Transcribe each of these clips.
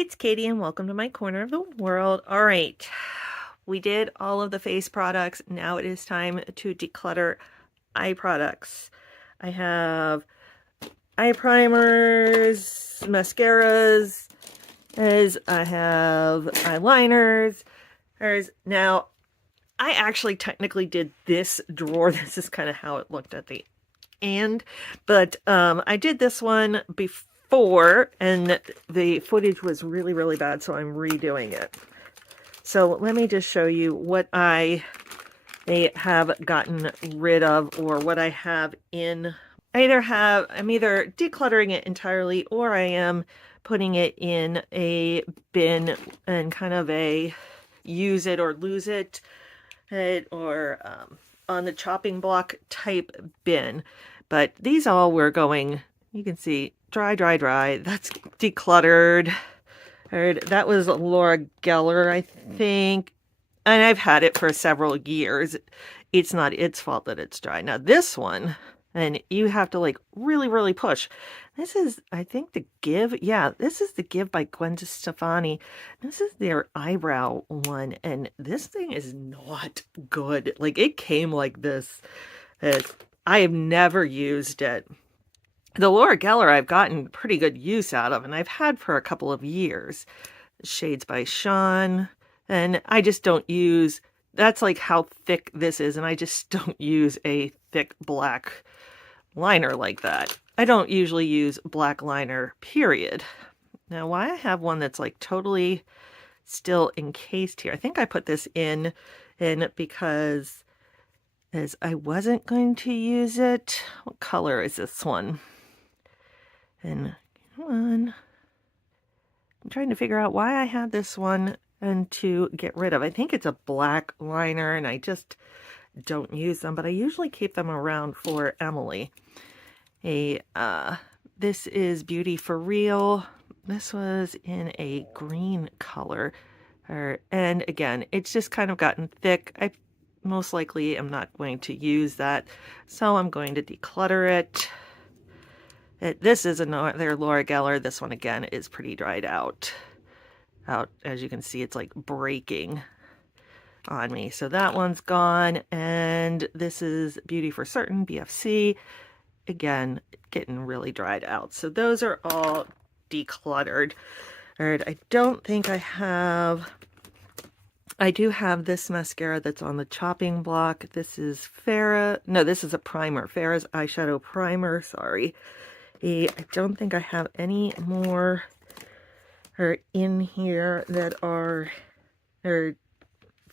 it's Katie and welcome to my corner of the world. All right, we did all of the face products. Now it is time to declutter eye products. I have eye primers, mascaras, I have eyeliners. Now, I actually technically did this drawer. This is kind of how it looked at the end, but I did this one before and the footage was really bad, so I'm redoing it. So let me just show you what I have gotten rid of, or what I have in. I'm either decluttering it entirely, or I am putting it in a bin and kind of a use it or lose it, or on the chopping block type bin. But these all were going, you can see, dry. That's decluttered. That was Laura Geller, I think. And I've had it for several years. It's not its fault that it's dry. Now this one, and you have to like really push. This is, I think, the Give. Yeah, this is the Give by Gwen Stefani. This is their eyebrow one, and this thing is not good. Like, it came like this. I have never used it. The Laura Geller I've gotten pretty good use out of, and I've had for a couple of years. Shades by Sean, and I just don't use, that's like how thick this is, and I just don't use a thick black liner like that. I don't usually use black liner, period. Now, why I have one that's like totally still encased here, I think I put this in because as I wasn't going to use it. What color is this one? And come on. I'm trying to figure out why I had this one and to get rid of. I think it's a black liner and I just don't use them, but I usually keep them around for Emily. This is Beauty for Real. This was in a green color. And again, it's just kind of gotten thick. I most likely am not going to use that, so I'm going to declutter it. This is another Laura Geller. This one again is pretty dried out. As you can see, it's like breaking on me. So that one's gone. And this is Beauty for Certain, BFC. Again, getting really dried out. So those are all decluttered. All right, I don't think I do have this mascara that's on the chopping block. This is Farrah. No, this is a primer. Farrah's eyeshadow primer. Sorry. I don't think I have any more in here that are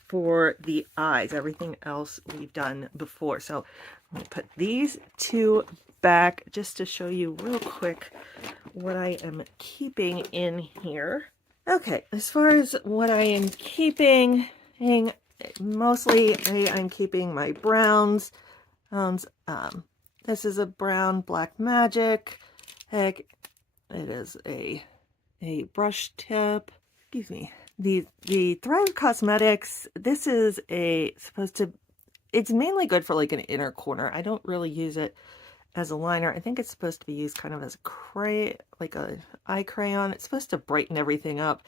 for the eyes. Everything else we've done before. So I'm going to put these two back just to show you real quick what I am keeping in here. Okay, as far as what I am keeping, mostly I'm keeping my browns. This is a brown Black Magic. Heck, it is a brush tip. Excuse me. The Thrive Cosmetics, this is it's mainly good for like an inner corner. I don't really use it as a liner. I think it's supposed to be used kind of as like a eye crayon. It's supposed to brighten everything up.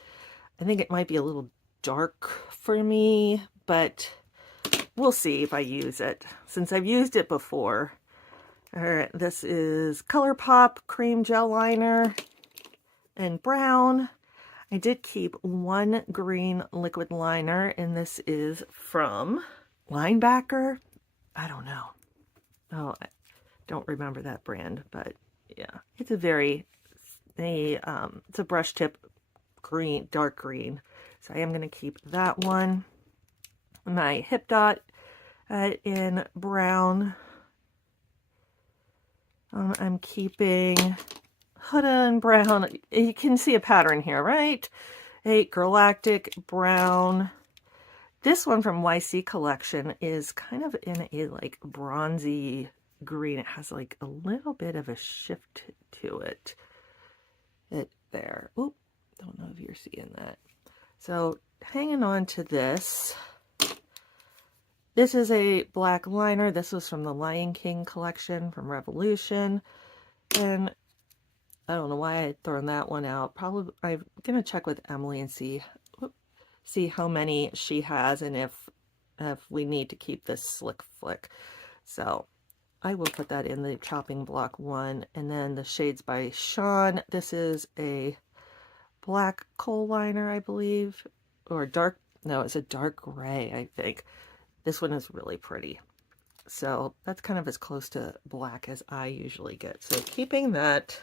I think it might be a little dark for me, but we'll see if I use it, since I've used it before. All right, this is ColourPop Cream Gel Liner and brown. I did keep one green liquid liner, and this is from Linebacker. I don't know. Oh, I don't remember that brand, but yeah, it's it's a brush tip green, dark green. So I am going to keep that one. My Hip Dot in brown. I'm keeping Huda in brown. You can see a pattern here, right? A Galactic brown. This one from YC Collection is kind of in a like bronzy green. It has like a little bit of a shift to it. There. Oop, don't know if you're seeing that. So hanging on to this. This is a black liner. This was from the Lion King collection from Revolution. And I don't know why I had thrown that one out. Probably I'm gonna check with Emily and see how many she has and if we need to keep this slick flick. So I will put that in the chopping block one. And then the shades by Sean. This is a black coal liner, I believe, or dark, no, it's a dark gray, I think. This one is really pretty. So that's kind of as close to black as I usually get. So keeping that.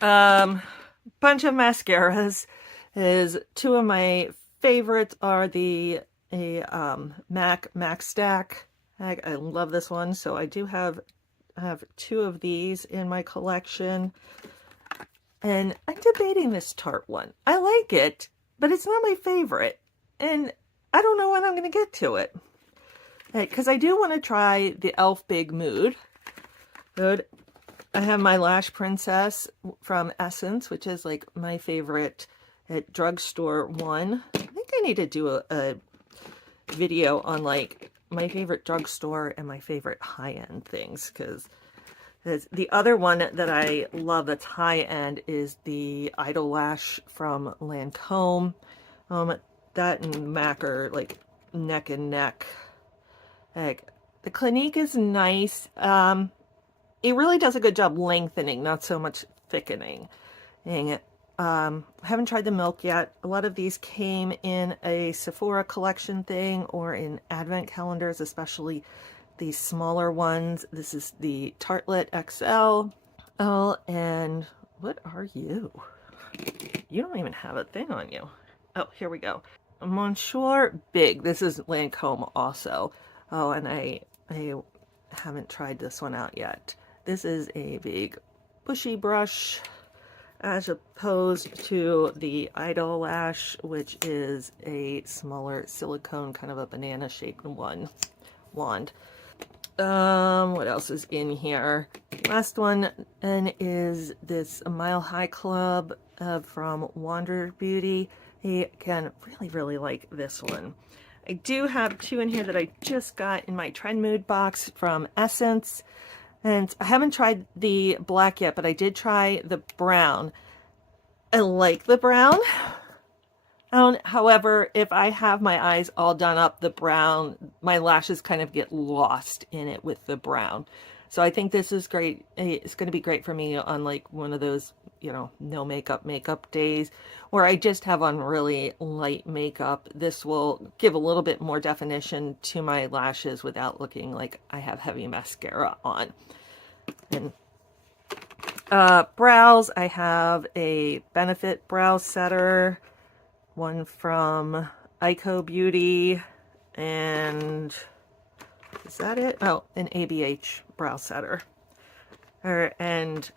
Bunch of mascaras is two of my favorites are the MAC Stack. I love this one, so I do have two of these in my collection. And I'm debating this Tarte one. I like it, but it's not my favorite. And I don't know when I'm going to get to it. Because I do want to try the e.l.f. Big Mood. Good. I have my Lash Princess from Essence, which is like my favorite at drugstore one. I think I need to do a video on like my favorite drugstore and my favorite high-end things, because the other one that I love that's high-end is the Idol Lash from Lancome. That and MAC are like neck and neck. Like, the Clinique is nice. It really does a good job lengthening, not so much thickening. I haven't tried the Milk yet. A lot of these came in a Sephora collection thing or in advent calendars, especially these smaller ones. This is the Tartelette XL. Oh, and what are you? You don't even have a thing on you. Oh, here we go. Monsieur Big. This is Lancome also. Oh, and I haven't tried this one out yet. This is a big bushy brush as opposed to the Idol Lash, which is a smaller silicone, kind of a banana shaped wand. What else is in here? Last one and is this Mile High Club from Wander Beauty. Again, really like this one. I do have two in here that I just got in my Trend Mood box from Essence. And I haven't tried the black yet, but I did try the brown. I like the brown. However, if I have my eyes all done up, the brown, my lashes kind of get lost in it with the brown. So I think this is great. It's going to be great for me on like one of those, no makeup days where I just have on really light makeup. This will give a little bit more definition to my lashes without looking like I have heavy mascara on. And brows, I have a Benefit brow setter, one from Ico Beauty, and is that it? Oh, an ABH brow setter. And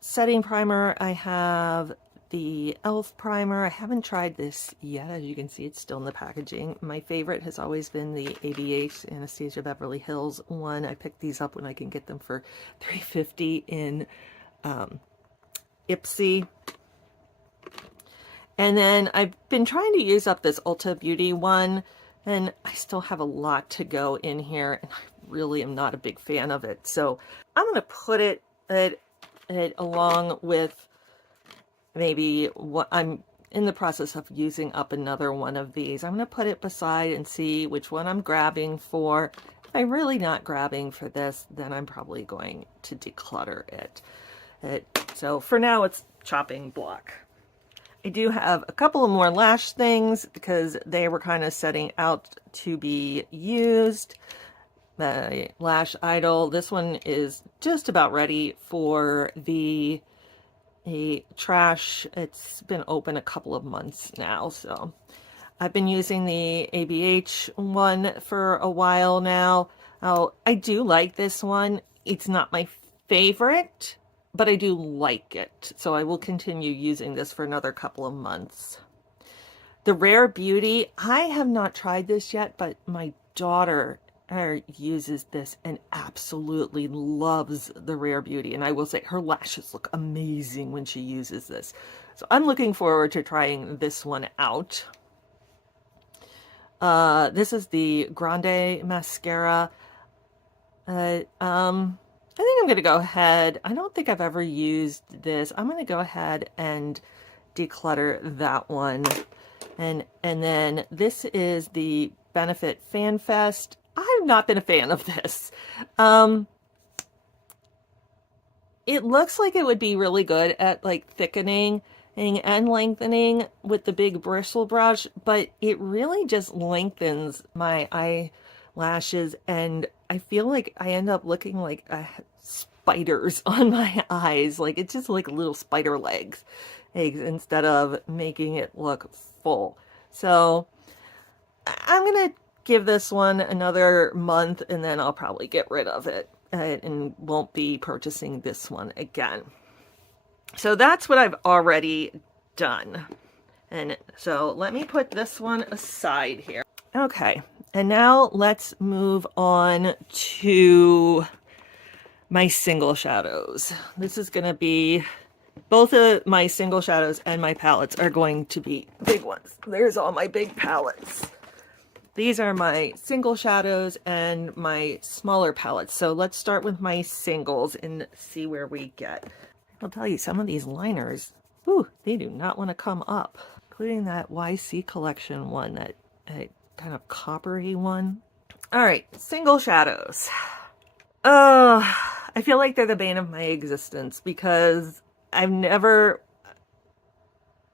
setting primer, I have the e.l.f. primer. I haven't tried this yet. As you can see, it's still in the packaging. My favorite has always been the ABH Anastasia Beverly Hills one. I picked these up when I can get them for $3.50 in IPSY. And then I've been trying to use up this Ulta Beauty one, and I still have a lot to go in here, and I really am not a big fan of it. So I'm going to put it along with maybe what I'm in the process of using up another one of these. I'm going to put it beside and see which one I'm grabbing for. If I'm really not grabbing for this, then I'm probably going to declutter it. So for now, it's chopping block. I do have a couple of more lash things because they were kind of setting out to be used. The Lash Idol. This one is just about ready for the trash. It's been open a couple of months now, so I've been using the ABH one for a while now. Oh, I do like this one. It's not my favorite, but I do like it, so I will continue using this for another couple of months. The Rare Beauty, I have not tried this yet, but my daughter uses this and absolutely loves the Rare Beauty, and I will say her lashes look amazing when she uses this. So I'm looking forward to trying this one out. This is the Grande mascara. I think I'm going to go ahead. I don't think I've ever used this. I'm going to go ahead and declutter that one. And then this is the Benefit Fan Fest. I've not been a fan of this. It looks like it would be really good at like thickening and lengthening with the big bristle brush, but it really just lengthens my eyelashes, and I feel like I end up looking like spiders on my eyes. Like it's just like little spider legs instead of making it look full. So I'm gonna give this one another month and then I'll probably get rid of it and won't be purchasing this one again. So that's what I've already done. And so let me put this one aside here. Okay, and now let's move on to my single shadows. This is going to be, both of my single shadows and my palettes are going to be big ones. There's all my big palettes. These are my single shadows and my smaller palettes. So let's start with my singles and see where we get. I'll tell you, some of these liners, ooh, they do not want to come up, including that YC collection one, that kind of coppery one. All right, single shadows. Oh, I feel like they're the bane of my existence because I never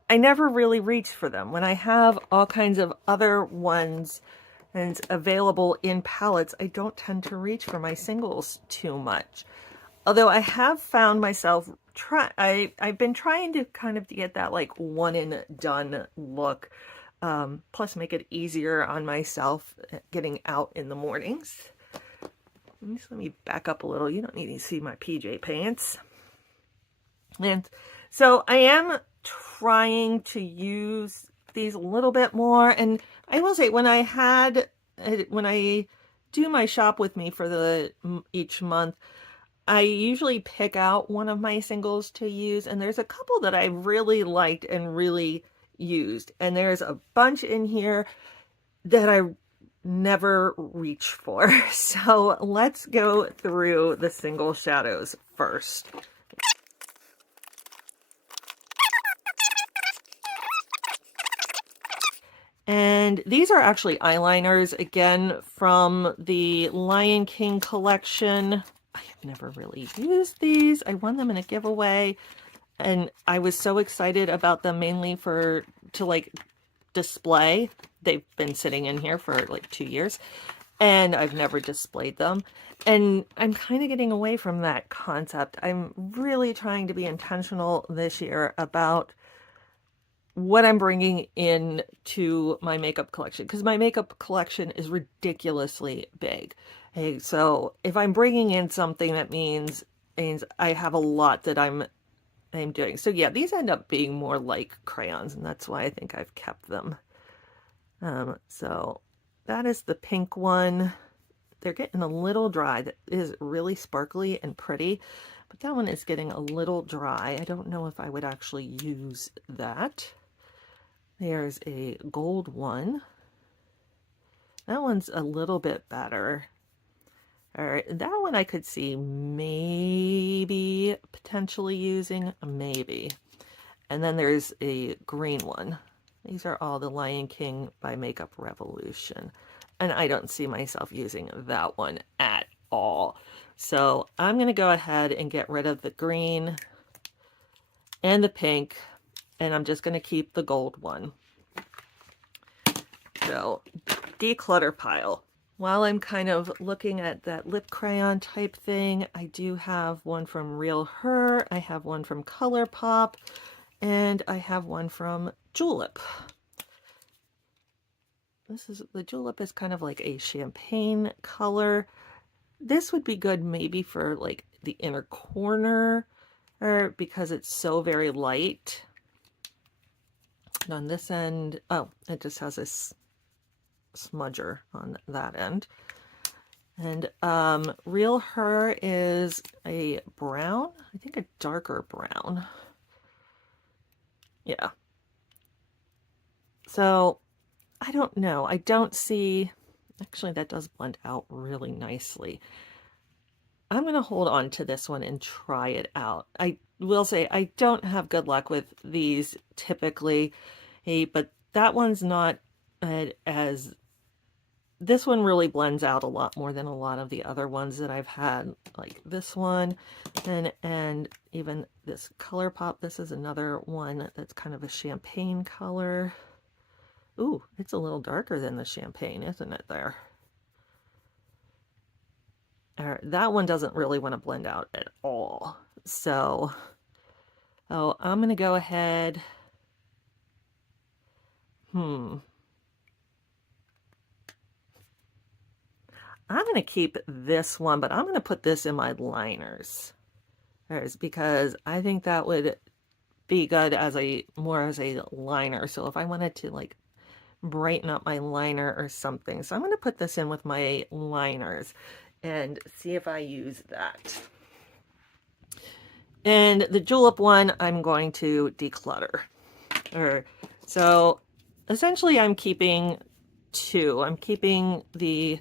really reach for them. When I have all kinds of other ones and it's available in palettes, I don't tend to reach for my singles too much. Although I have found myself I've been trying to kind of get that like one and done look, plus make it easier on myself getting out in the mornings. Let me back up a little. You don't need to see my PJ pants. And so I am trying to use these a little bit more. And I will say, when I do my shop with me for each month, I usually pick out one of my singles to use, and there's a couple that I really liked and really used, and there's a bunch in here that I never reach for. So let's go through the single shadows first. And these are actually eyeliners, again, from the Lion King collection. I have never really used these. I won them in a giveaway, and I was so excited about them, mainly to like display. They've been sitting in here for like 2 years, and I've never displayed them. And I'm kind of getting away from that concept. I'm really trying to be intentional this year about what I'm bringing in to my makeup collection, because my makeup collection is ridiculously big. Hey, so if I'm bringing in something, that means I have a lot that I'm doing. So yeah, these end up being more like crayons, and that's why I think I've kept them. So that is the pink one. They're getting a little dry. That is really sparkly and pretty, but that one is getting a little dry. I don't know if I would actually use that. There's a gold one. That one's a little bit better. All right, that one I could see maybe potentially using, maybe. And then there's a green one. These are all the Lion King by Makeup Revolution. And I don't see myself using that one at all. So I'm going to go ahead and get rid of the green and the pink, and I'm just going to keep the gold one. So, declutter pile. While I'm kind of looking at that lip crayon type thing, I do have one from Real Her, I have one from ColourPop, and I have one from Julep. The Julep is kind of like a champagne color. This would be good maybe for like the inner corner, or because it's so very light. And on this end, oh, it just has this smudger on that end. And Real Her is a brown, I think a darker brown. Yeah. So I don't know. I don't see, actually that does blend out really nicely. I'm going to hold on to this one and try it out. I will say I don't have good luck with these typically, but that one's not as, this one really blends out a lot more than a lot of the other ones that I've had, like this one, and even this Color Pop. This is another one that's kind of a champagne color. Ooh, it's a little darker than the champagne, isn't it there? That one doesn't really want to blend out at all. So, I'm going to go ahead. I'm going to keep this one, but I'm going to put this in my liners. Because I think that would be good as more as a liner. So if I wanted to like brighten up my liner or something. So I'm going to put this in with my liners and see if I use that. And the julep one, I'm going to declutter. So essentially I'm keeping two. I'm keeping the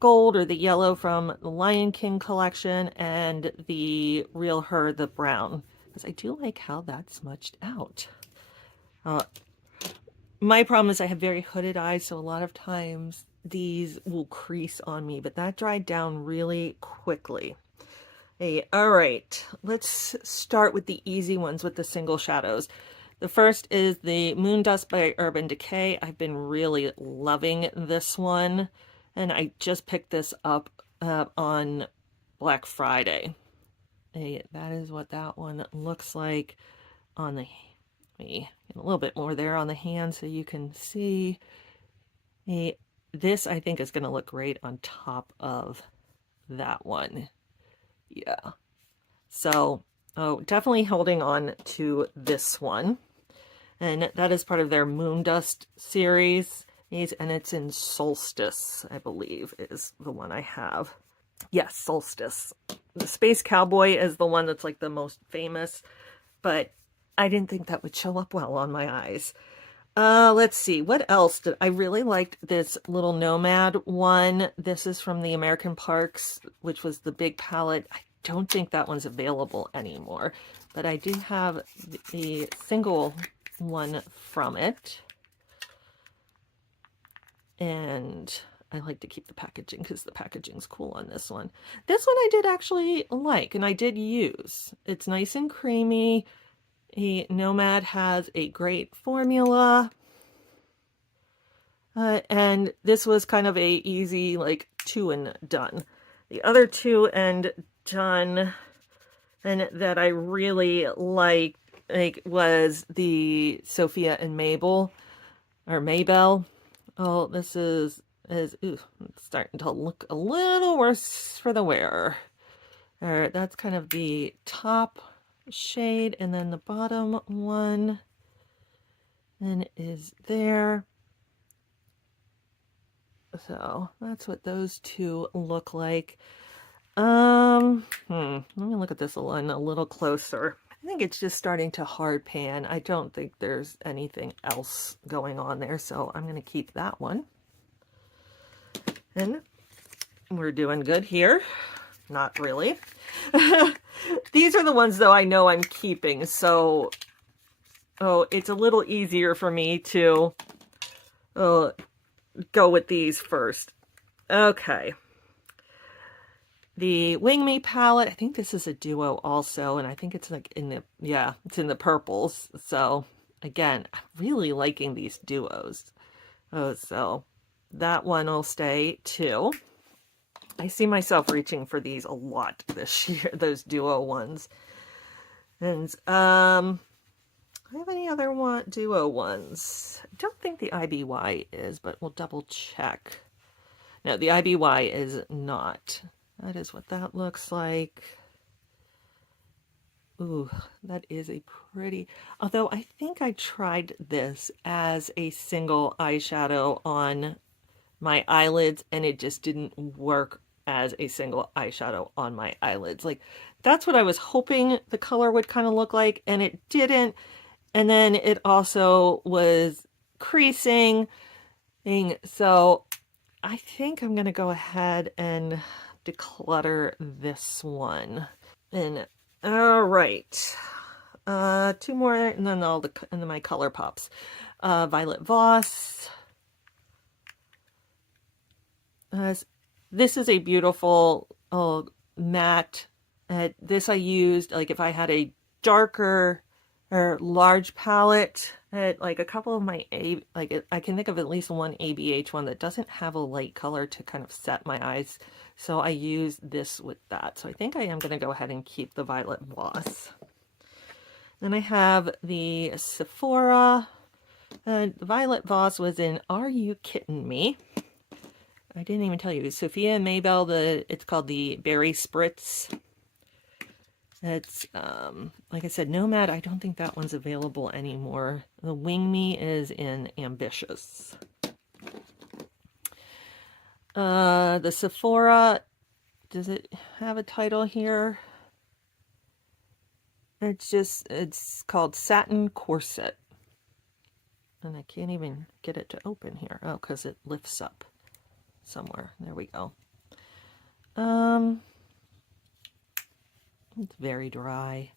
gold or the yellow from the Lion King collection and the Real Her, the brown, because I do like how that's smudged out. My problem is I have very hooded eyes, so a lot of times these will crease on me, but that dried down really quickly. Hey, all right, let's start with the easy ones with the single shadows. The first is the Moon Dust by Urban Decay. I've been really loving this one, and I just picked this up on Black Friday. Hey, that is what that one looks like on the, a little bit more there on the hand so you can see. Hey, this I think is going to look great on top of that one. Yeah. So, definitely holding on to this one. And that is part of their Moon Dust series. And it's in Solstice, I believe, is the one I have. Yes, Solstice. The Space Cowboy is the one that's like the most famous, but I didn't think that would show up well on my eyes. Let's see, what else did I really liked this little Nomad one. This is from the American Parks, which was the big palette. I don't think that one's available anymore, but I do have the single one from it. And I like to keep the packaging because the packaging's cool on this one. This one I did actually like and I did use. It's nice and creamy. Nomad has a great formula. And this was kind of a easy like 2 and done. The other 2 and done and that I really like was the Sophia and Mabel or Maybell. Oh, this is ooh, it's starting to look a little worse for the wearer. That's kind of the top shade, and then the bottom one and is there. So that's what those 2 look like. Let me look at this one a little closer. I think it's just starting to hard pan. I don't think there's anything else going on there, so I'm going to keep that one. And we're doing good here. Not really. These are the ones, though, I know I'm keeping, so it's a little easier for me to go with these first. Okay. The Wing Me palette, I think this is a duo also, and I think it's like in the, yeah, it's in the purples. So again, I'm really liking these duos. So that one will stay too. I see myself reaching for these a lot this year, those duo ones. And I have any other duo ones? I don't think the IBY is, but we'll double check. No, the IBY is not. That is what that looks like. Ooh, that is a pretty... Although I think I tried this as a single eyeshadow on my eyelids, and it just didn't work as a single eyeshadow on my eyelids. Like, that's what I was hoping the color would kind of look like, and it didn't. And then it also was creasing. So I think I'm going to go ahead and declutter this one. And all right, two more, and then my Color Pops. Violet Voss. This is a beautiful matte. This I used like if I had a darker or large palette. Like a couple of my I can think of at least one ABH one that doesn't have a light color to kind of set my eyes. So I use this with that. So I think I am going to go ahead and keep the Violet Voss. Then I have the Sephora. Violet Voss was in Are You Kidding Me? I didn't even tell you. Sophia and Maybell, it's called the Berry Spritz. It's, like I said, Nomad, I don't think that one's available anymore. The Wing Me is in Ambitious. The Sephora, does it have a title here? It's called Satin Corset. And I can't even get it to open here. Oh, because it lifts up somewhere. There we go. It's very dry.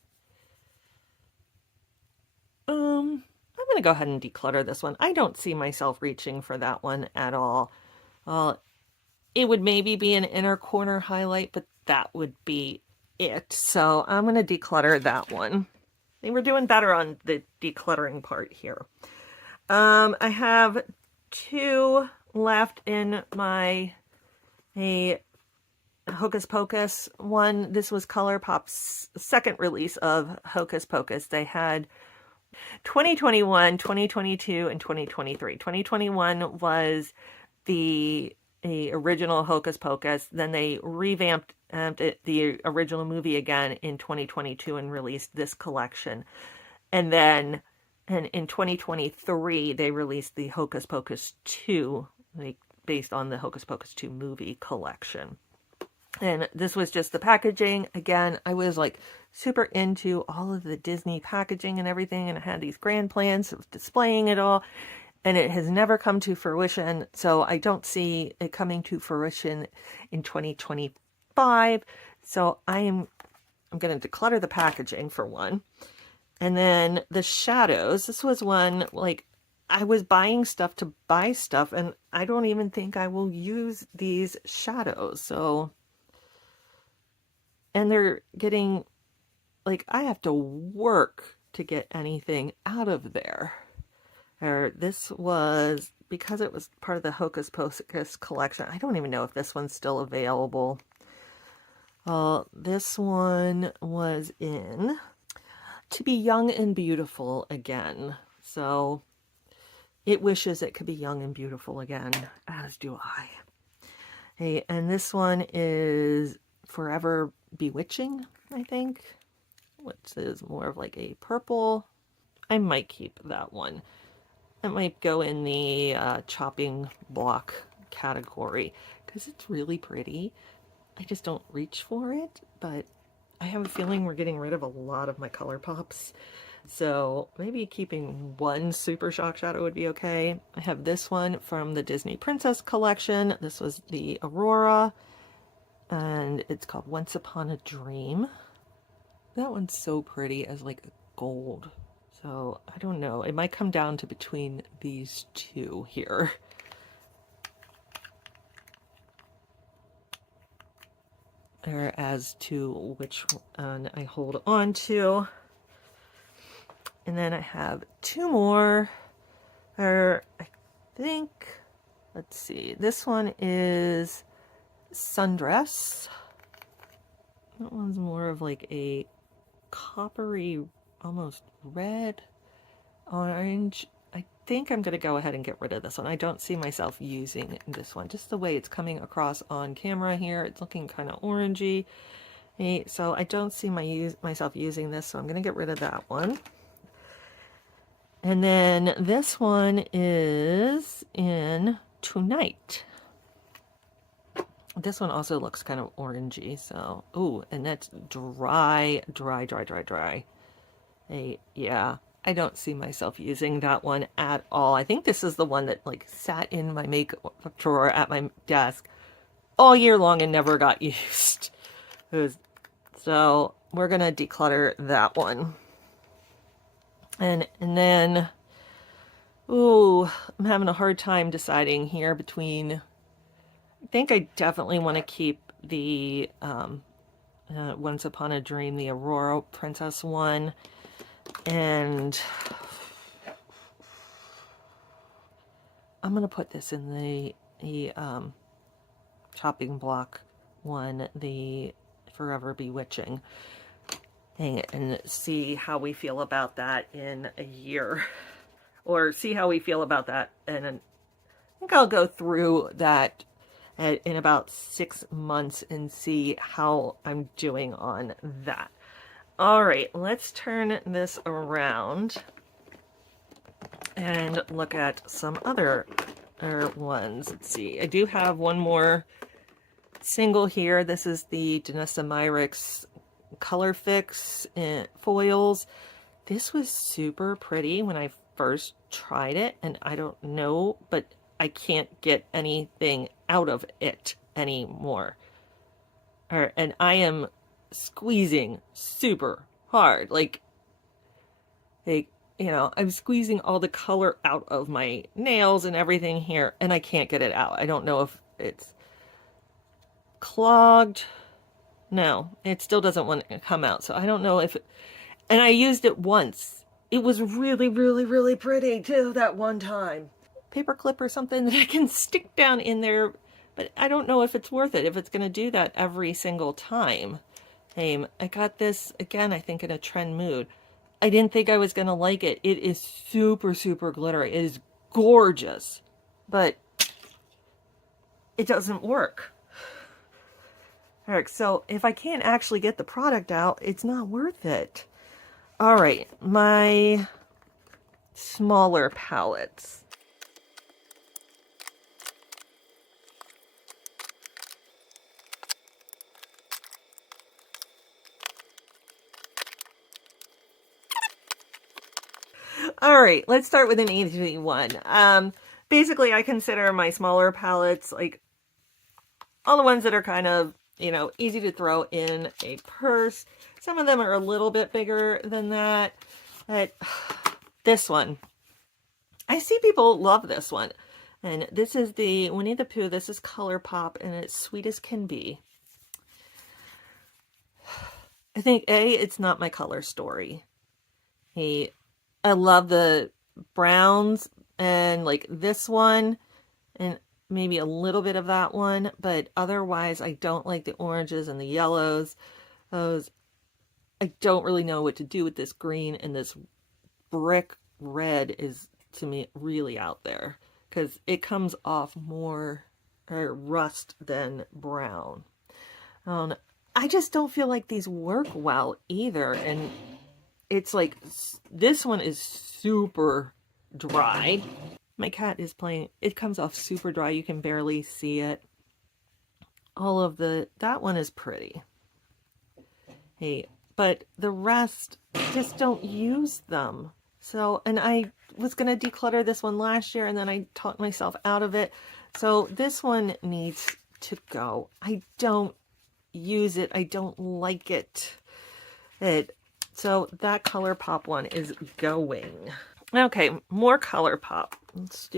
I'm going to go ahead and declutter this one. I don't see myself reaching for that one at all. It would maybe be an inner corner highlight, but that would be it. So I'm going to declutter that one. I think we're doing better on the decluttering part here. I have two left in my Hocus Pocus one. This was ColourPop's second release of Hocus Pocus. They had 2021, 2022, and 2023. 2021 was the original Hocus Pocus. Then they revamped the original movie again in 2022 and released this collection. And then in 2023, they released the Hocus Pocus 2, based on the Hocus Pocus 2 movie collection. And this was just the packaging. Again, I was like super into all of the Disney packaging and everything, and I had these grand plans of displaying it all, and it has never come to fruition. So I don't see it coming to fruition in 2025. So I'm going to declutter the packaging for one. And then the shadows. This was one, like, I was buying stuff to buy stuff, and I don't even think I will use these shadows. So, and they're getting, like, I have to work to get anything out of there. Or this was, because it was part of the Hocus Pocus collection, I don't even know if this one's still available. This one was in To Be Young and Beautiful Again. So it wishes it could be young and beautiful again, as do I. Hey, and this one is Forever Bewitching, I think, which is more of like a purple. I might keep that one. It might go in the chopping block category because it's really pretty. I just don't reach for it, but I have a feeling we're getting rid of a lot of my color pops. So maybe keeping one Super Shock Shadow would be okay. I have this one from the Disney Princess collection. This was the Aurora, and it's called Once Upon a Dream. That one's so pretty as like a gold. So I don't know. It might come down to between these two here. Or as to which one I hold on to. And then I have two more. Or I think, let's see. This one is Sundress. That one's more of like a coppery, almost red, orange. I think I'm going to go ahead and get rid of this one. I don't see myself using this one. Just the way it's coming across on camera here, it's looking kind of orangey. So I don't see myself using this, so I'm going to get rid of that one. And then this one is in Tonight. This one also looks kind of orangey, so, ooh, and that's dry. Yeah, I don't see myself using that one at all. I think this is the one that like sat in my makeup drawer at my desk all year long and never got used. So we're gonna declutter that one. And then, ooh, I'm having a hard time deciding here between, I think I definitely want to keep the Once Upon a Dream, the Aurora Princess one, and I'm gonna put this in the chopping block one, the Forever Bewitching, and see how we feel about that in a year, or see how we feel about that. And I think I'll go through that in about 6 months and see how I'm doing on that. All right, let's turn this around and look at some other ones. Let's see. I do have one more single here. This is the Danessa Myricks Color Fix foils. This was super pretty when I first tried it, and I don't know, but I can't get anything out of it anymore. And I am squeezing super hard. Like, you know, I'm squeezing all the color out of my nails and everything here, and I can't get it out. I don't know if it's clogged. No, it still doesn't want to come out. So I don't know if it, and I used it once. It was really, really, really pretty too that one time. Paper clip or something that I can stick down in there, but I don't know if it's worth it, if it's going to do that every single time. I got this, again, I think in a trend mood. I didn't think I was going to like it. It is super, super glittery. It is gorgeous, but it doesn't work. All right, so if I can't actually get the product out, it's not worth it. All right, my smaller palettes. All right, let's start with an easy one. Basically, I consider my smaller palettes like all the ones that are kind of, you know, easy to throw in a purse. Some of them are a little bit bigger than that. But this one, I see people love this one. And this is the Winnie the Pooh. This is ColourPop, and it's sweet as can be. I think, it's not my color story. I love the browns and like this one and maybe a little bit of that one, but otherwise I don't like the oranges and the yellows. Those, I don't really know what to do with this green, and this brick red is, to me, really out there because it comes off more rust than brown. I just don't feel like these work well either, and it's like this one is super dry. My cat is playing. It comes off super dry. You can barely see it. All of that one is pretty. But the rest, just don't use them. So, and I was going to declutter this one last year, and then I talked myself out of it. So this one needs to go. I don't use it. I don't like it. So that ColourPop one is going. Okay, more ColourPop. Let's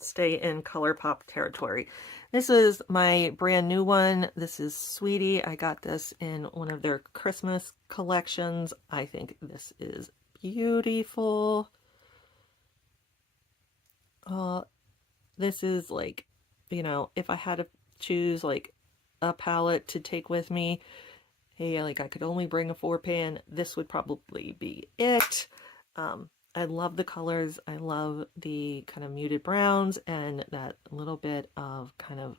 stay in ColourPop territory. This is my brand new one. This is Sweetie. I got this in one of their Christmas collections. I think this is beautiful. This is like, you know, if I had to choose like a palette to take with me, like I could only bring a 4-pan, this would probably be it. I love the colors. I love the kind of muted browns and that little bit of kind of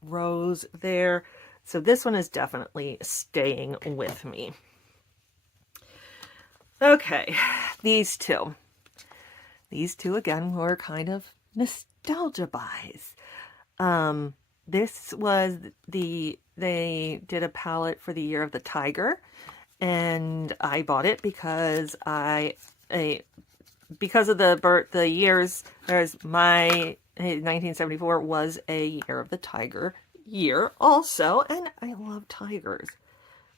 rose there. So this one is definitely staying with me. Okay, these two. These two, again, were kind of nostalgia buys. This was they did a palette for the Year of the Tiger, and I bought it because because of the years, there's my 1974 was a Year of the Tiger year also, and I love tigers.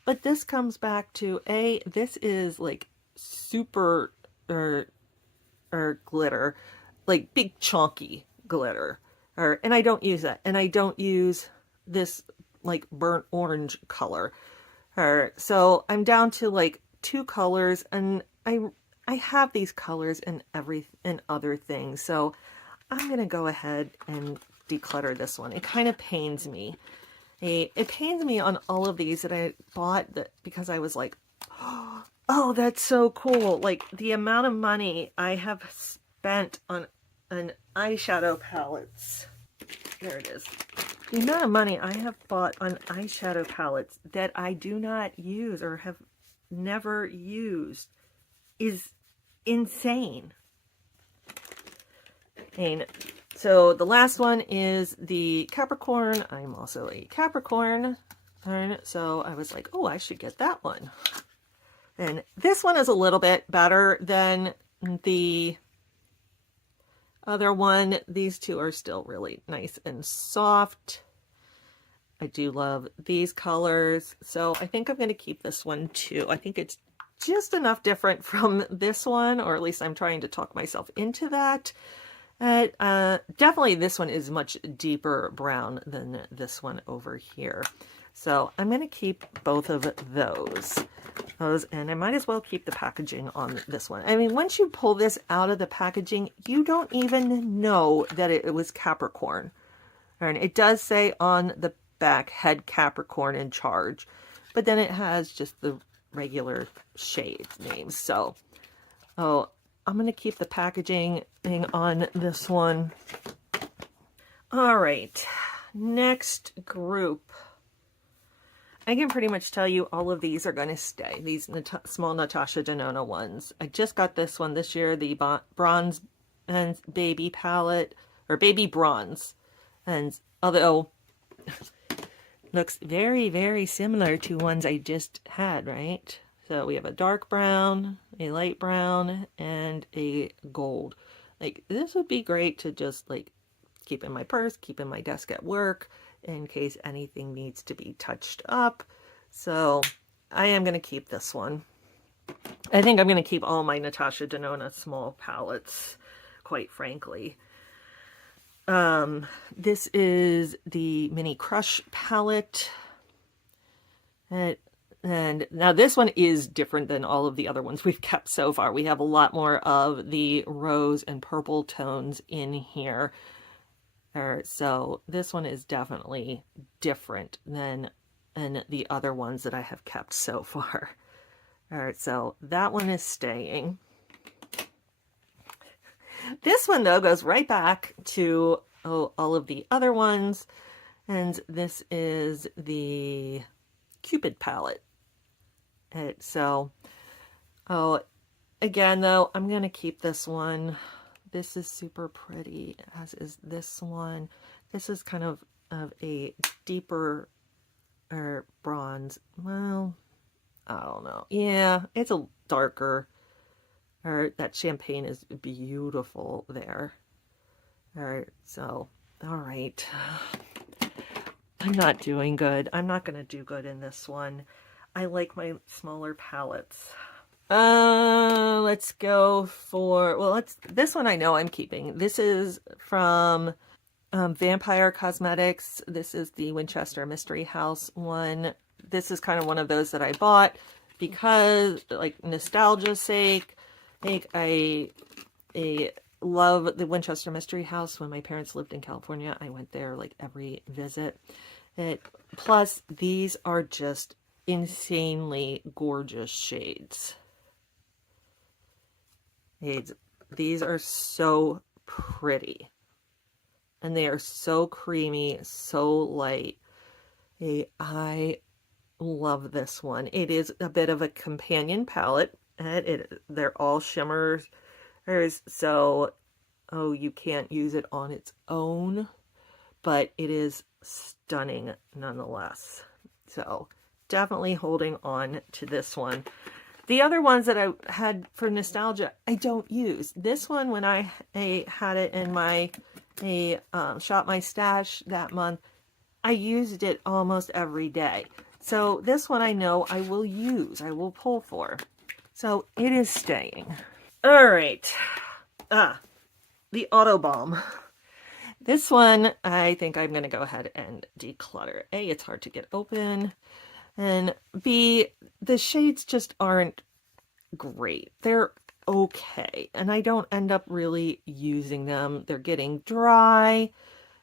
But this comes back to this is like super or glitter, like big chunky glitter. And I don't use that. And I don't use this like burnt orange color. So I'm down to like 2 colors, and I have these colors in other things. So I'm gonna go ahead and declutter this one. It kind of pains me. It pains me on all of these that I bought because I was like, oh, that's so cool. Like the amount of money I have spent on an eyeshadow palettes. There it is. The amount of money I have bought on eyeshadow palettes that I do not use or have never used is insane. And so the last one is the Capricorn. I'm also a Capricorn. So I was like, oh, I should get that one. And this one is a little bit better than the other one. These two are still really nice and soft. I do love these colors. So I think I'm going to keep this one too. I think it's just enough different from this one, or at least I'm trying to talk myself into that. Definitely this one is much deeper brown than this one over here. So I'm going to keep both of those. And I might as well keep the packaging on this one. I mean, once you pull this out of the packaging, you don't even know that it was Capricorn. And it does say on the back, head Capricorn in charge. But then it has just the regular shade names. So, I'm going to keep the packaging thing on this one. All right, next group. I can pretty much tell you all of these are going to stay. These small Natasha Denona ones. I just got this one this year, the Bronze and Baby palette, or Baby Bronze. And although looks very, very similar to ones I just had, right? So we have a dark brown, a light brown, and a gold. Like, this would be great to just like keep in my purse, keep in my desk at work in case anything needs to be touched up. So I am going to keep this one. I think I'm going to keep all my Natasha Denona small palettes, quite frankly. This is the Mini Crush palette. And now this one is different than all of the other ones we've kept so far. We have a lot more of the rose and purple tones in here. So this one is definitely different than the other ones that I have kept so far. All right, so that one is staying. This one, though, goes right back to all of the other ones. And this is the Cupid palette. So, again, though, I'm going to keep this one. This is super pretty, as is this one. This is kind of a deeper bronze. Well, I don't know. Yeah, it's a darker. That champagne is beautiful there. All right, so, all right. I'm not doing good. I'm not going to do good in this one. I like my smaller palettes. Let's go for, well, this one I know I'm keeping. This is from Vampire Cosmetics. This is the Winchester Mystery House one. This is kind of one of those that I bought because, like, nostalgia's sake. I love the Winchester Mystery House. When my parents lived in California, I went there like every visit. Plus, these are just insanely gorgeous shades. These are so pretty. And they are so creamy, so light. I love this one. It is a bit of a companion palette. They're all shimmers. So, you can't use it on its own. But it is stunning nonetheless. So, definitely holding on to this one. The other ones that I had for nostalgia, I don't use. This one, when I had it in my Shop My Stash that month, I used it almost every day. So this one I know I will use, I will pull for. So it is staying. All right. The Auto Balm. This one, I think I'm going to go ahead and declutter. A, it's hard to get open. And B, the shades just aren't great. They're okay. And I don't end up really using them. They're getting dry.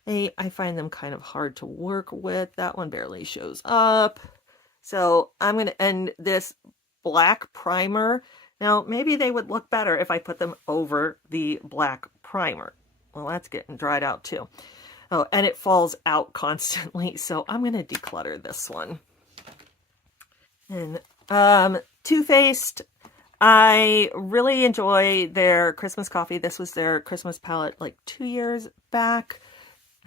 I find them kind of hard to work with. That one barely shows up. So I'm going to end this black primer. Now, maybe they would look better if I put them over the black primer. Well, that's getting dried out too. Oh, and it falls out constantly. So I'm going to declutter this one. And Too Faced, I really enjoy their Christmas coffee. This was their Christmas palette like 2 years back.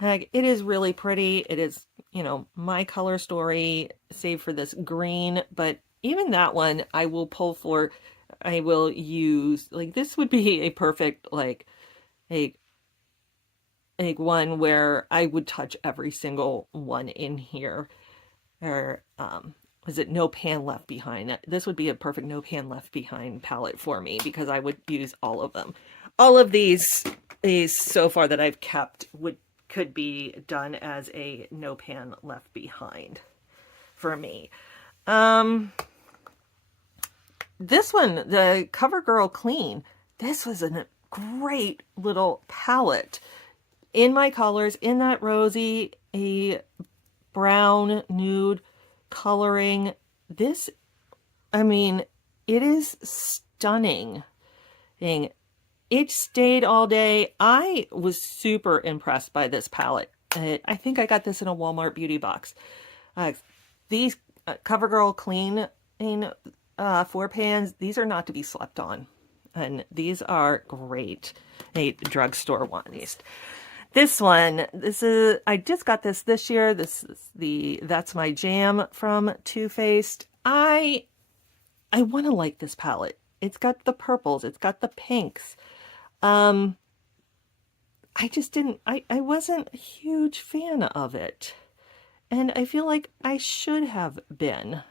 Like, it is really pretty. It is, you know, my color story, save for this green. But even that one, I will pull for. I will use, like, this would be a perfect, like, a one where I would touch every single one in here. Or, is it No Pan Left Behind? This would be a perfect No Pan Left Behind palette for me because I would use all of them. All of these so far that I've kept could be done as a No Pan Left Behind for me. This one, the CoverGirl Clean, this was a great little palette in my colors, in that rosy, a brown nude coloring. This, I mean, it is stunning. It stayed all day. I was super impressed by this palette. I think I got this in a Walmart beauty box. These CoverGirl Clean 4 pans, these are not to be slept on. And these are great. A drugstore ones. This one, I just got this year. This is the That's My Jam from Too Faced. I want to like this palette. It's got the purples. It's got the pinks. I just didn't, I wasn't a huge fan of it. And I feel like I should have been.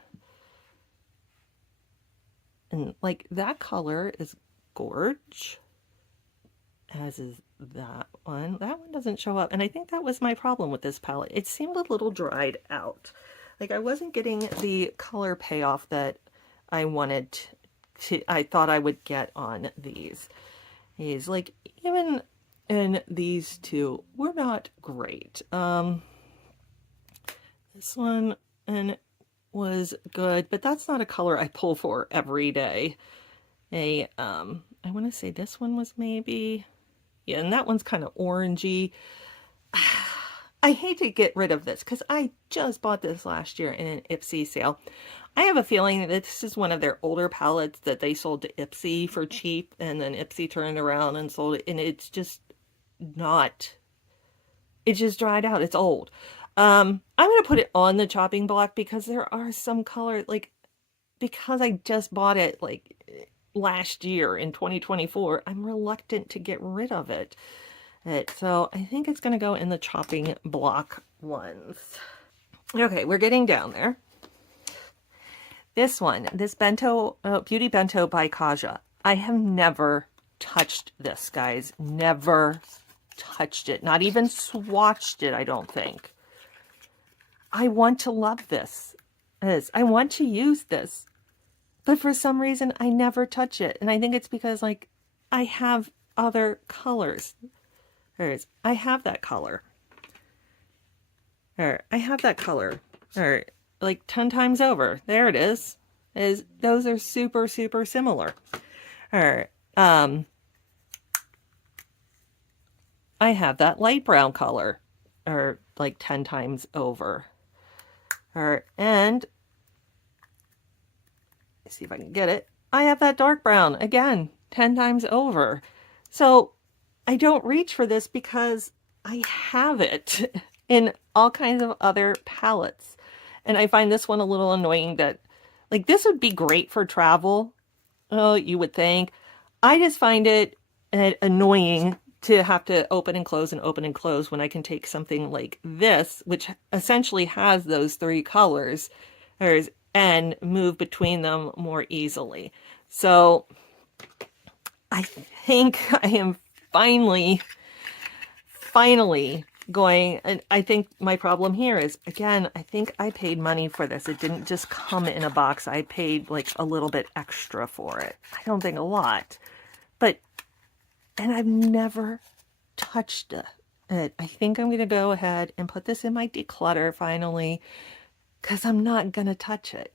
And like, that color is gorge, as is that one. That one doesn't show up. And I think that was my problem with this palette. It seemed a little dried out. Like, I wasn't getting the color payoff that I wanted to, I thought I would get on these. Like, even in these two were not great. This one was good, but that's not a color I pull for every day. I want to say this one was maybe, yeah, and that one's kind of orangey. I hate to get rid of this because I just bought this last year in an IPSY sale. I have a feeling that this is one of their older palettes that they sold to IPSY for cheap, and then IPSY turned around and sold it, and it's just not, it just dried out. It's old. I'm going to put it on the chopping block because there are some colors, like, because I just bought it like last year in 2024, I'm reluctant to get rid of it. So I think it's going to go in the chopping block ones. Okay, we're getting down there. This one, this Bento, Beauty Bento by Kaja. I have never touched this, guys. Never touched it. Not even swatched it, I don't think. I want to love this. I want to use this. But for some reason, I never touch it. And I think it's because, like, I have other colors. I have that color. Or I have that color. Or like 10 times over. There it is. Those are super, super similar. Or I have that light brown color. Or like 10 times over. And let's see if I can get it. I have that dark brown again, 10 times over. So I don't reach for this because I have it in all kinds of other palettes. And I find this one a little annoying that, like, this would be great for travel. Oh, you would think. I just find it annoying to have to open and close and open and close when I can take something like this, which essentially has those three colors, and move between them more easily. So I think I am finally going, and I think my problem here is, again, I think I paid money for this. It didn't just come in a box. I paid like a little bit extra for it. I don't think a lot, but, and I've never touched it. I think I'm going to go ahead and put this in my declutter finally, because I'm not going to touch it,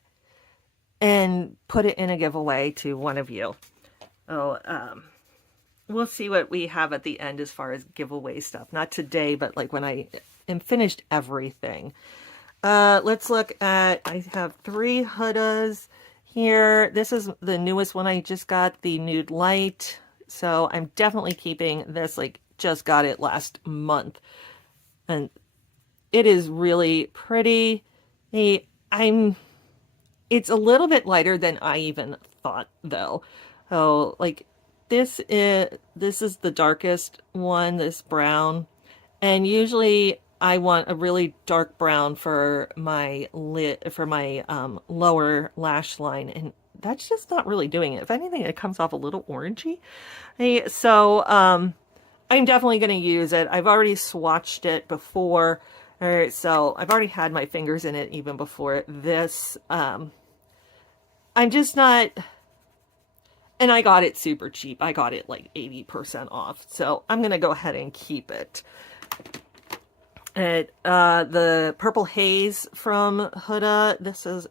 and put it in a giveaway to one of you. We'll see what we have at the end as far as giveaway stuff. Not today, but like when I am finished everything. Let's look at, I have 3 hudas here. This is the newest one I just got, the Nude Light. So I'm definitely keeping this, like just got it last month. And it is really pretty. It's a little bit lighter than I even thought though. Oh, like this is the darkest one, this brown. And usually I want a really dark brown for my lower lash line, and that's just not really doing it. If anything, it comes off a little orangey. So I'm definitely going to use it. I've already swatched it before. All right, so I've already had my fingers in it even before this. I'm just not, and I got it super cheap. I got it like 80% off. So I'm going to go ahead and keep it. The Purple Haze from Huda. This is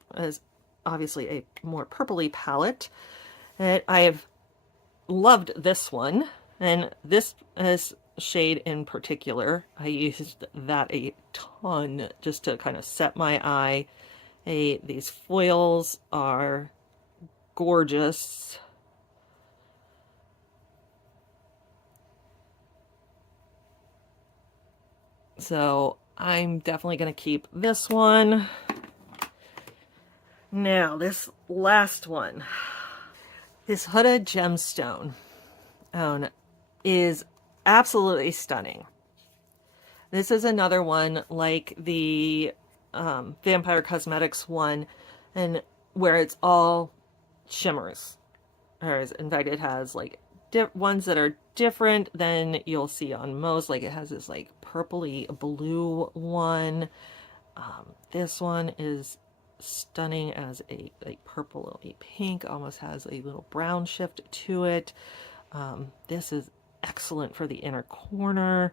obviously a more purpley palette. I have loved this one. And this shade in particular, I used that a ton just to kind of set my eye. These foils are gorgeous. So I'm definitely going to keep this one. Now, this last one, this Huda Gemstone is absolutely stunning. This is another one like the Vampire Cosmetics one, and where it's all shimmers. In fact, it has like ones that are different than you'll see on most. Like it has this like purpley blue one. This one is stunning as a like purple pink, almost has a little brown shift to it. This is excellent for the inner corner.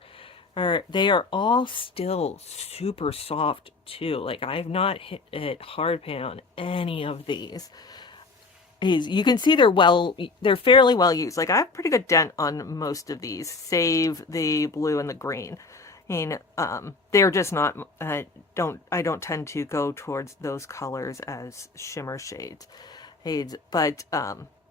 They are all still super soft too. Like I've not hit it hard pan on any of these. You can see they're fairly well used. Like I have a pretty good dent on most of these, save the blue and the green. And they're just not, I don't tend to go towards those colors as shimmer shades. But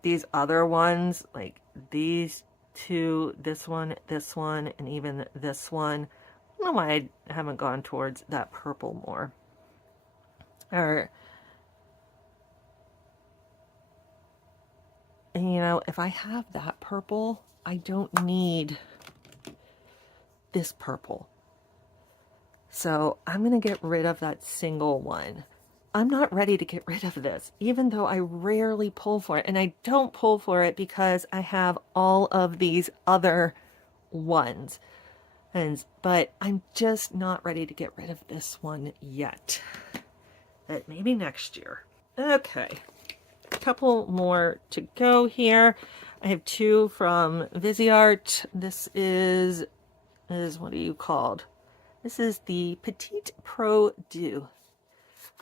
these other ones, like these two, this one, and even this one, I don't know why I haven't gone towards that purple more. And you know, if I have that purple, I don't need this purple. So I'm going to get rid of that single one. I'm not ready to get rid of this, even though I rarely pull for it. And I don't pull for it because I have all of these other ones. But I'm just not ready to get rid of this one yet. But maybe next year. Okay. A couple more to go here. I have 2 from Viseart. This is what are you called? This is the Petite Pro Deux.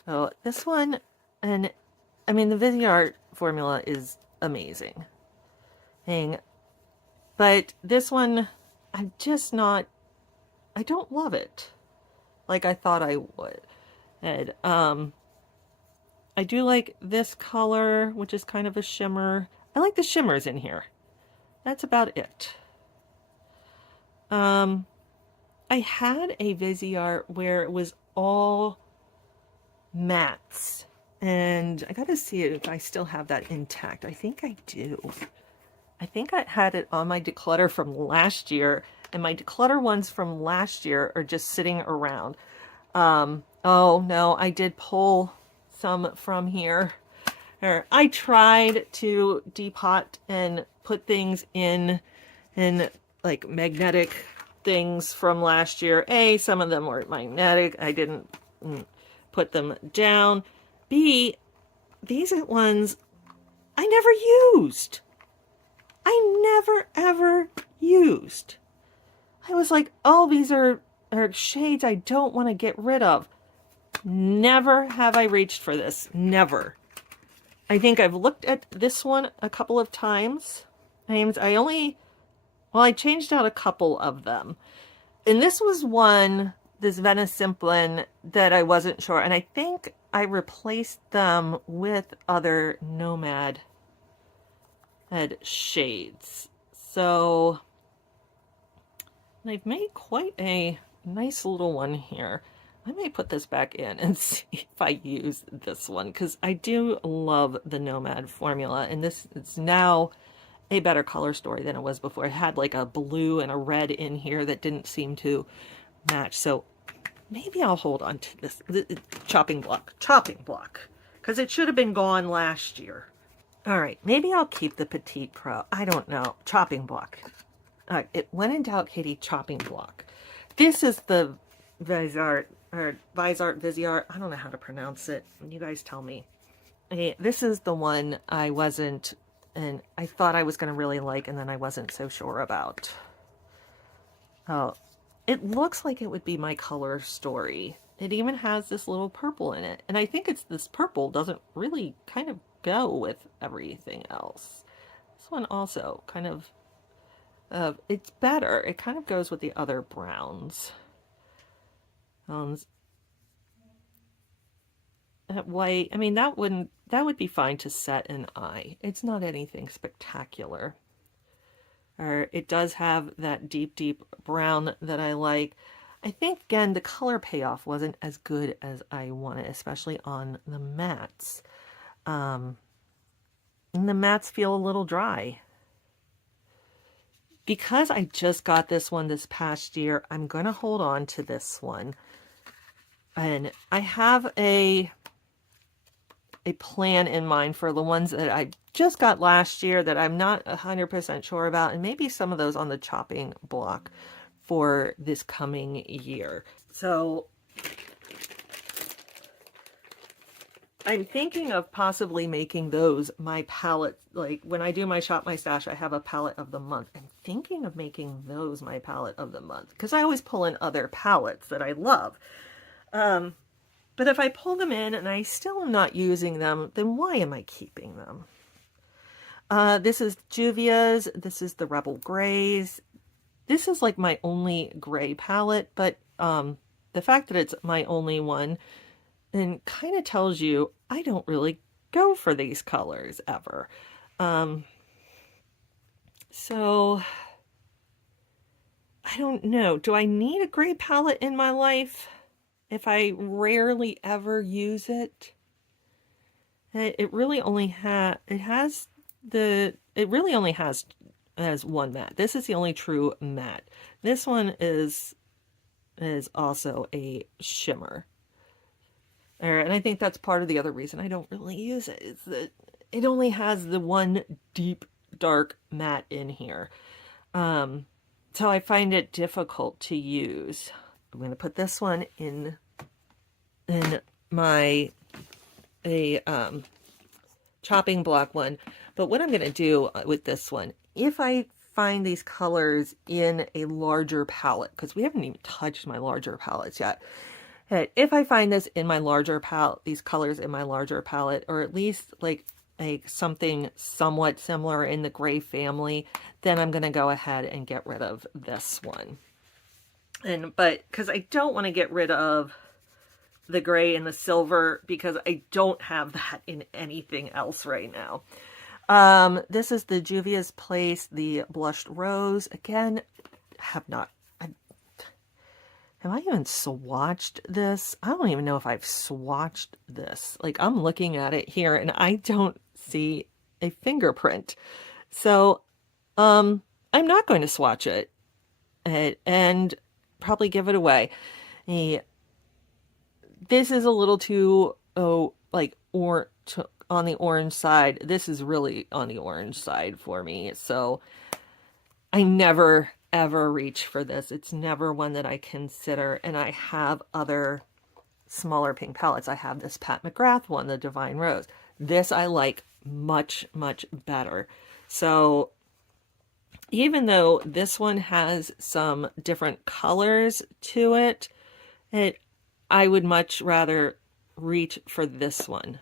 So this one, and I mean the Viseart formula is amazing. But this one, I'm just not, I don't love it like I thought I would. And I do like this color, which is kind of a shimmer. I like the shimmers in here. That's about it. I had a Viseart where it was all mattes, and I gotta see if I still have that intact. I think I do. I think I had it on my declutter from last year, and my declutter ones from last year are just sitting around. Oh no, I did pull some from here. I tried to depot and put things in like magnetic things from last year. A, some of them were magnetic. I didn't put them down. B, these are ones I never used. I never ever used. I was like, oh, these are shades I don't want to get rid of. Never have I reached for this. Never. I think I've looked at this one a couple of times. I changed out a couple of them. And this was one, this Venice Simplin, that I wasn't sure. And I think I replaced them with other Nomad shades. So I've made quite a nice little one here. I may put this back in and see if I use this one, because I do love the Nomad formula, and this is now a better color story than it was before. It had like a blue and a red in here that didn't seem to match. So maybe I'll hold on to this chopping block, because it should have been gone last year. All right, maybe I'll keep the Petite Pro. I don't know. Chopping block. All right, when in doubt, Katie, chopping block. This is the Viseart. I don't know how to pronounce it. You guys tell me. This is the one I wasn't, and I thought I was going to really like, and then I wasn't so sure about. Oh, it looks like it would be my color story. It even has this little purple in it, and I think it's this purple doesn't really kind of go with everything else. This one also kind of, it's better. It kind of goes with the other browns. That white, I mean, that would be fine to set an eye. It's not anything spectacular. Or it does have that deep, deep brown that I like. I think, again, the color payoff wasn't as good as I wanted, especially on the mattes. And the mattes feel a little dry. Because I just got this one this past year, I'm going to hold on to this one. And I have a plan in mind for the ones that I just got last year that I'm not 100% sure about, and maybe some of those on the chopping block for this coming year. So I'm thinking of possibly making those my palette. Like when I do my Shop My Stash, I have a palette of the month. I'm thinking of making those my palette of the month, because I always pull in other palettes that I love. But if I pull them in and I still am not using them, then why am I keeping them? This is Juvia's. This is the Rebel Grays. This is like my only gray palette, but the fact that it's my only one then kind of tells you I don't really go for these colors ever. So I don't know. Do I need a gray palette in my life if I rarely ever use it? It really only has one matte. This is the only true matte. This one is also a shimmer. And I think that's part of the other reason I don't really use it, is that it only has the one deep dark matte in here. So I find it difficult to use. I'm going to put this one in my chopping block one. But what I'm going to do with this one, if I find these colors in a larger palette, because we haven't even touched my larger palettes yet. If I find this in my larger palette, these colors in my larger palette, or at least like something somewhat similar in the gray family, then I'm going to go ahead and get rid of this one. But because I don't want to get rid of the gray and the silver, because I don't have that in anything else right now. This is the Juvia's Place, the Blushed Rose. Again, have I even swatched this? I don't even know if I've swatched this. Like, I'm looking at it here and I don't see a fingerprint. So I'm not going to swatch it and probably give it away. Eh, This is a little too, like, or on the orange side. This is really on the orange side for me. So I never ever reach for this. It's never one that I consider. And I have other smaller pink palettes. I have this Pat McGrath one, the Divine Rose. This I like much, much better. So even though this one has some different colors to it, I would much rather reach for this one.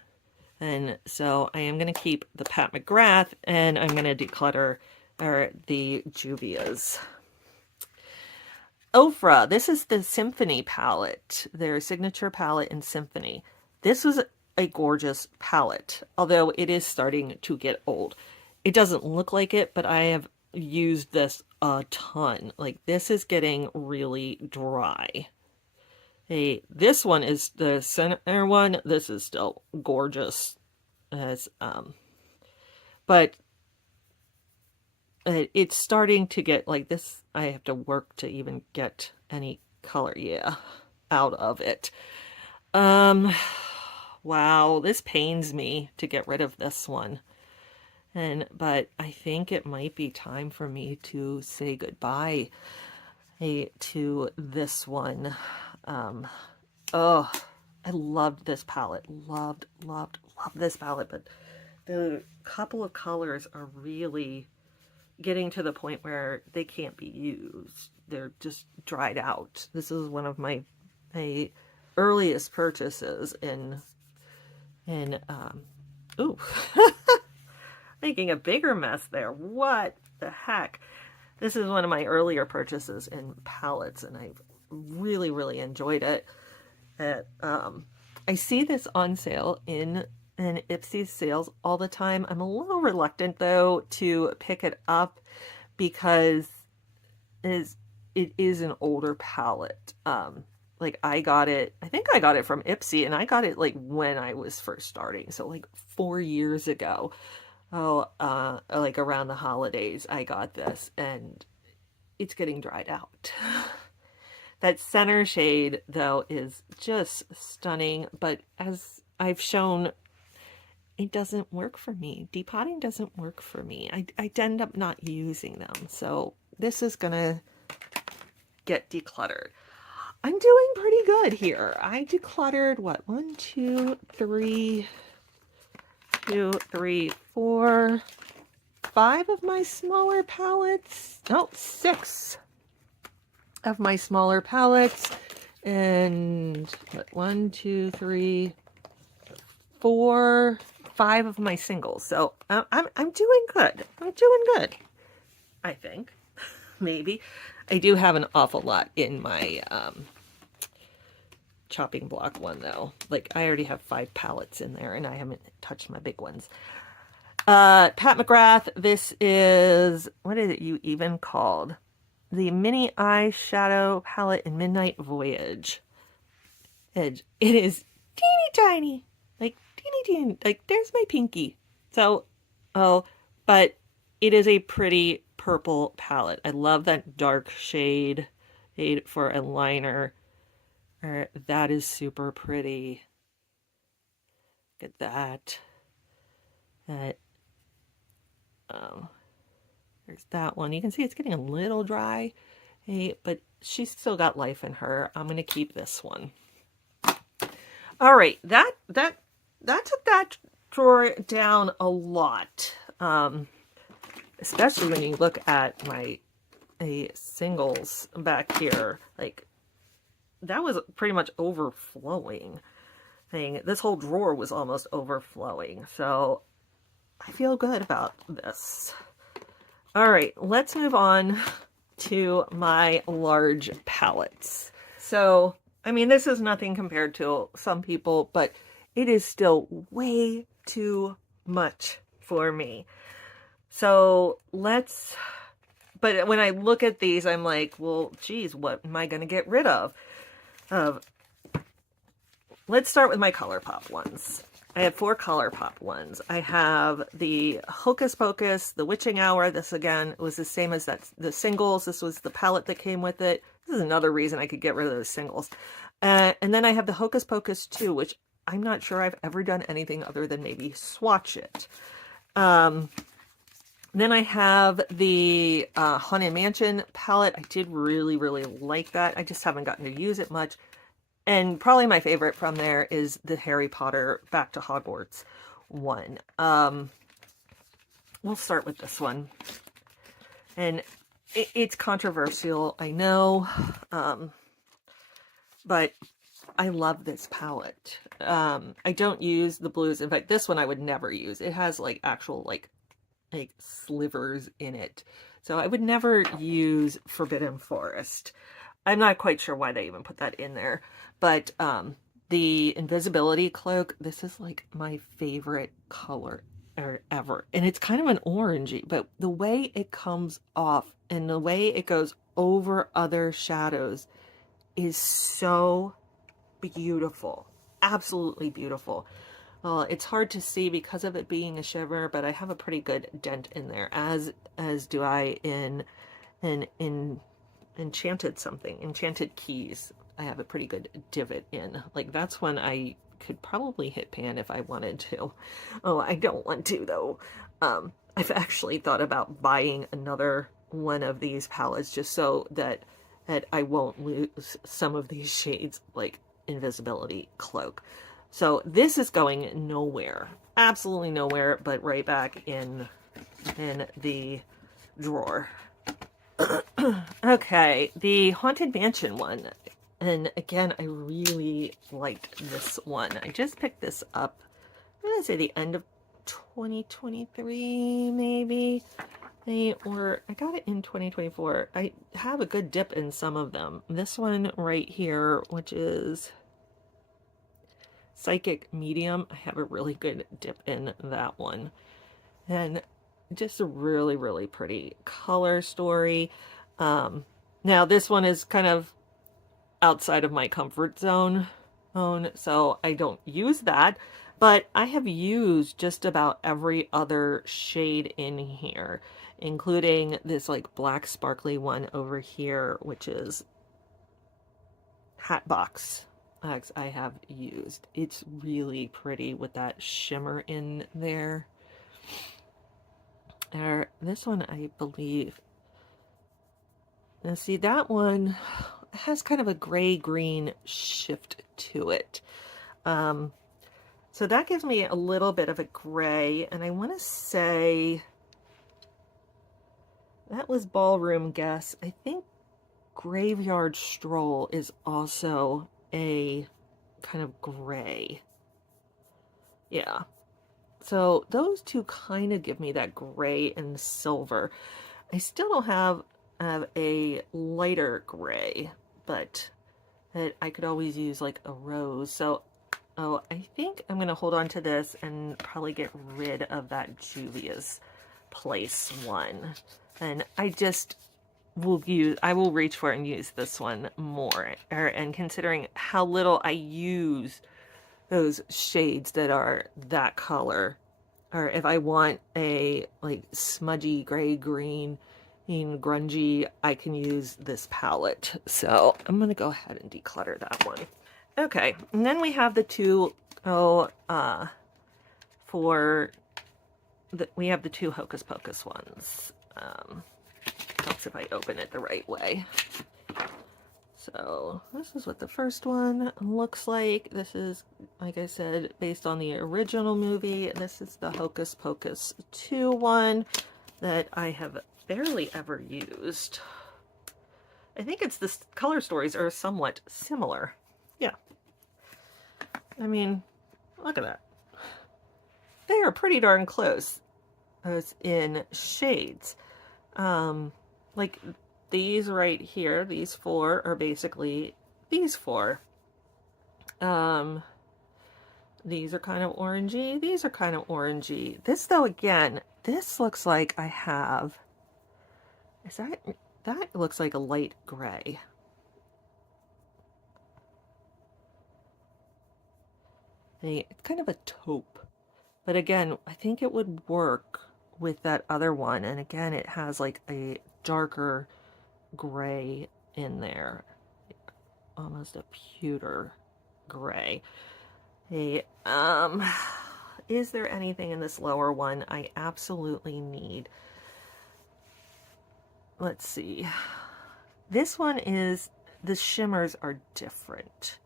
And so I am going to keep the Pat McGrath, and I'm going to declutter the Juvias. Ofra, this is the Symphony palette, their signature palette in Symphony. This was a gorgeous palette, although it is starting to get old. It doesn't look like it, but I have used this a ton. Like, this is getting really dry. Hey, this one is the center one. This is still gorgeous, as but it's starting to get like this. I have to work to even get any color, out of it. Wow, this pains me to get rid of this one. But I think it might be time for me to say goodbye to this one. Oh, I loved this palette. Loved this palette, but the couple of colors are really getting to the point where they can't be used. They're just dried out. This is one of my earliest purchases ooh, making a bigger mess there. What the heck? This is one of my earlier purchases in palettes, and I've really enjoyed it. I see this on sale in IPSY sales all the time. I'm a little reluctant though to pick it up because it is an older palette. Like I think I got it from IPSY, and I got it like when I was first starting, so like 4 years ago. Like around the holidays I got this, and it's getting dried out. That center shade, though, is just stunning, but as I've shown, it doesn't work for me. Depotting doesn't work for me. I end up not using them, so this is gonna get decluttered. I'm doing pretty good here. I decluttered, what, 1, 2, 3, 4, 5 of my smaller palettes. No, 6 of my smaller palettes, and what, 1, 2, 3, 4, 5 of my singles. So I'm doing good. I'm doing good, I think. Maybe. I do have an awful lot in my chopping block one, though. Like, I already have 5 palettes in there, and I haven't touched my big ones. Pat McGrath, this is, what is it you even called? The mini eyeshadow palette in Midnight Voyage. It is teeny tiny, like teeny, like there's my pinky. So, but it is a pretty purple palette. I love that dark shade for a liner. That is super pretty. Look at that. There's that one. You can see it's getting a little dry, but she's still got life in her. I'm going to keep this one. All right, that took that drawer down a lot, especially when you look at my singles back here. Like, that was pretty much overflowing. This whole drawer was almost overflowing, so I feel good about this. All right, let's move on to my large palettes. So, I mean, this is nothing compared to some people, but it is still way too much for me. So but when I look at these, I'm like, well, geez, what am I going to get rid of? Let's start with my ColourPop ones. I have 4 ColourPop ones. I have the Hocus Pocus, the Witching Hour. This again was the same as that, the singles. This was the palette that came with it. This is another reason I could get rid of those singles. And then I have the Hocus Pocus 2, which I'm not sure I've ever done anything other than maybe swatch it. Then I have the Haunted Mansion palette. I did really, really like that. I just haven't gotten to use it much. And probably my favorite from there is the Harry Potter Back to Hogwarts one. We'll start with this one. And it's controversial, I know, but I love this palette. I don't use the blues. In fact, this one I would never use. It has like actual like slivers in it. So I would never use Forbidden Forest. I'm not quite sure why they even put that in there. But the Invisibility Cloak, this is like my favorite color ever. And it's kind of an orangey, but the way it comes off and the way it goes over other shadows is so beautiful. Absolutely beautiful. It's hard to see because of it being a shimmer, but I have a pretty good dent in there, as do I in Enchanted Keys. I have a pretty good divot in. Like, that's when I could probably hit pan if I wanted to. Oh, I don't want to, though. I've actually thought about buying another one of these palettes just so that I won't lose some of these shades, like Invisibility Cloak. So this is going nowhere, absolutely nowhere, but right back in the drawer. Okay, the Haunted Mansion one. And again, I really liked this one. I just picked this up, I'm going to say the end of 2023, maybe. Or I got it in 2024. I have a good dip in some of them. This one right here, which is Psychic Medium, I have a really good dip in that one. And just a really, really pretty color story. Now this one is kind of outside of my comfort zone, so I don't use that, but I have used just about every other shade in here, including this like black sparkly one over here, which is Hatbox. I have used. It's really pretty with that shimmer in there. This one, I believe. Now see, that one has kind of a gray-green shift to it. So that gives me a little bit of a gray, and I want to say that was Ballroom Guess. I think Graveyard Stroll is also a kind of gray. Yeah. So those two kind of give me that gray and silver. I still don't have a lighter gray, but I could always use like a rose. So, I think I'm going to hold on to this and probably get rid of that Juvia's Place one. And I will reach for it and use this one more. And considering how little I use those shades that are that color, or if I want a like smudgy gray green and grungy, I can use this palette. So I'm gonna go ahead and declutter that one. Okay, and then we have the two we have the two Hocus Pocus ones. Helps if I open it the right way. So this is what the first one looks like. This is, like I said, based on the original movie. This is the Hocus Pocus 2 one that I have barely ever used. I think it's the color stories are somewhat similar. Yeah. I mean, look at that. They are pretty darn close as in shades. Like these right here, these four are basically these four. These are kind of orangey. These are kind of orangey. This though, again, this looks like I have, that looks like a light gray. It's kind of a taupe. But again, I think it would work with that other one. And again, it has like a darker gray in there. Almost a pewter gray. Hey, is there anything in this lower one I absolutely need? Let's see. This one is, the shimmers are different.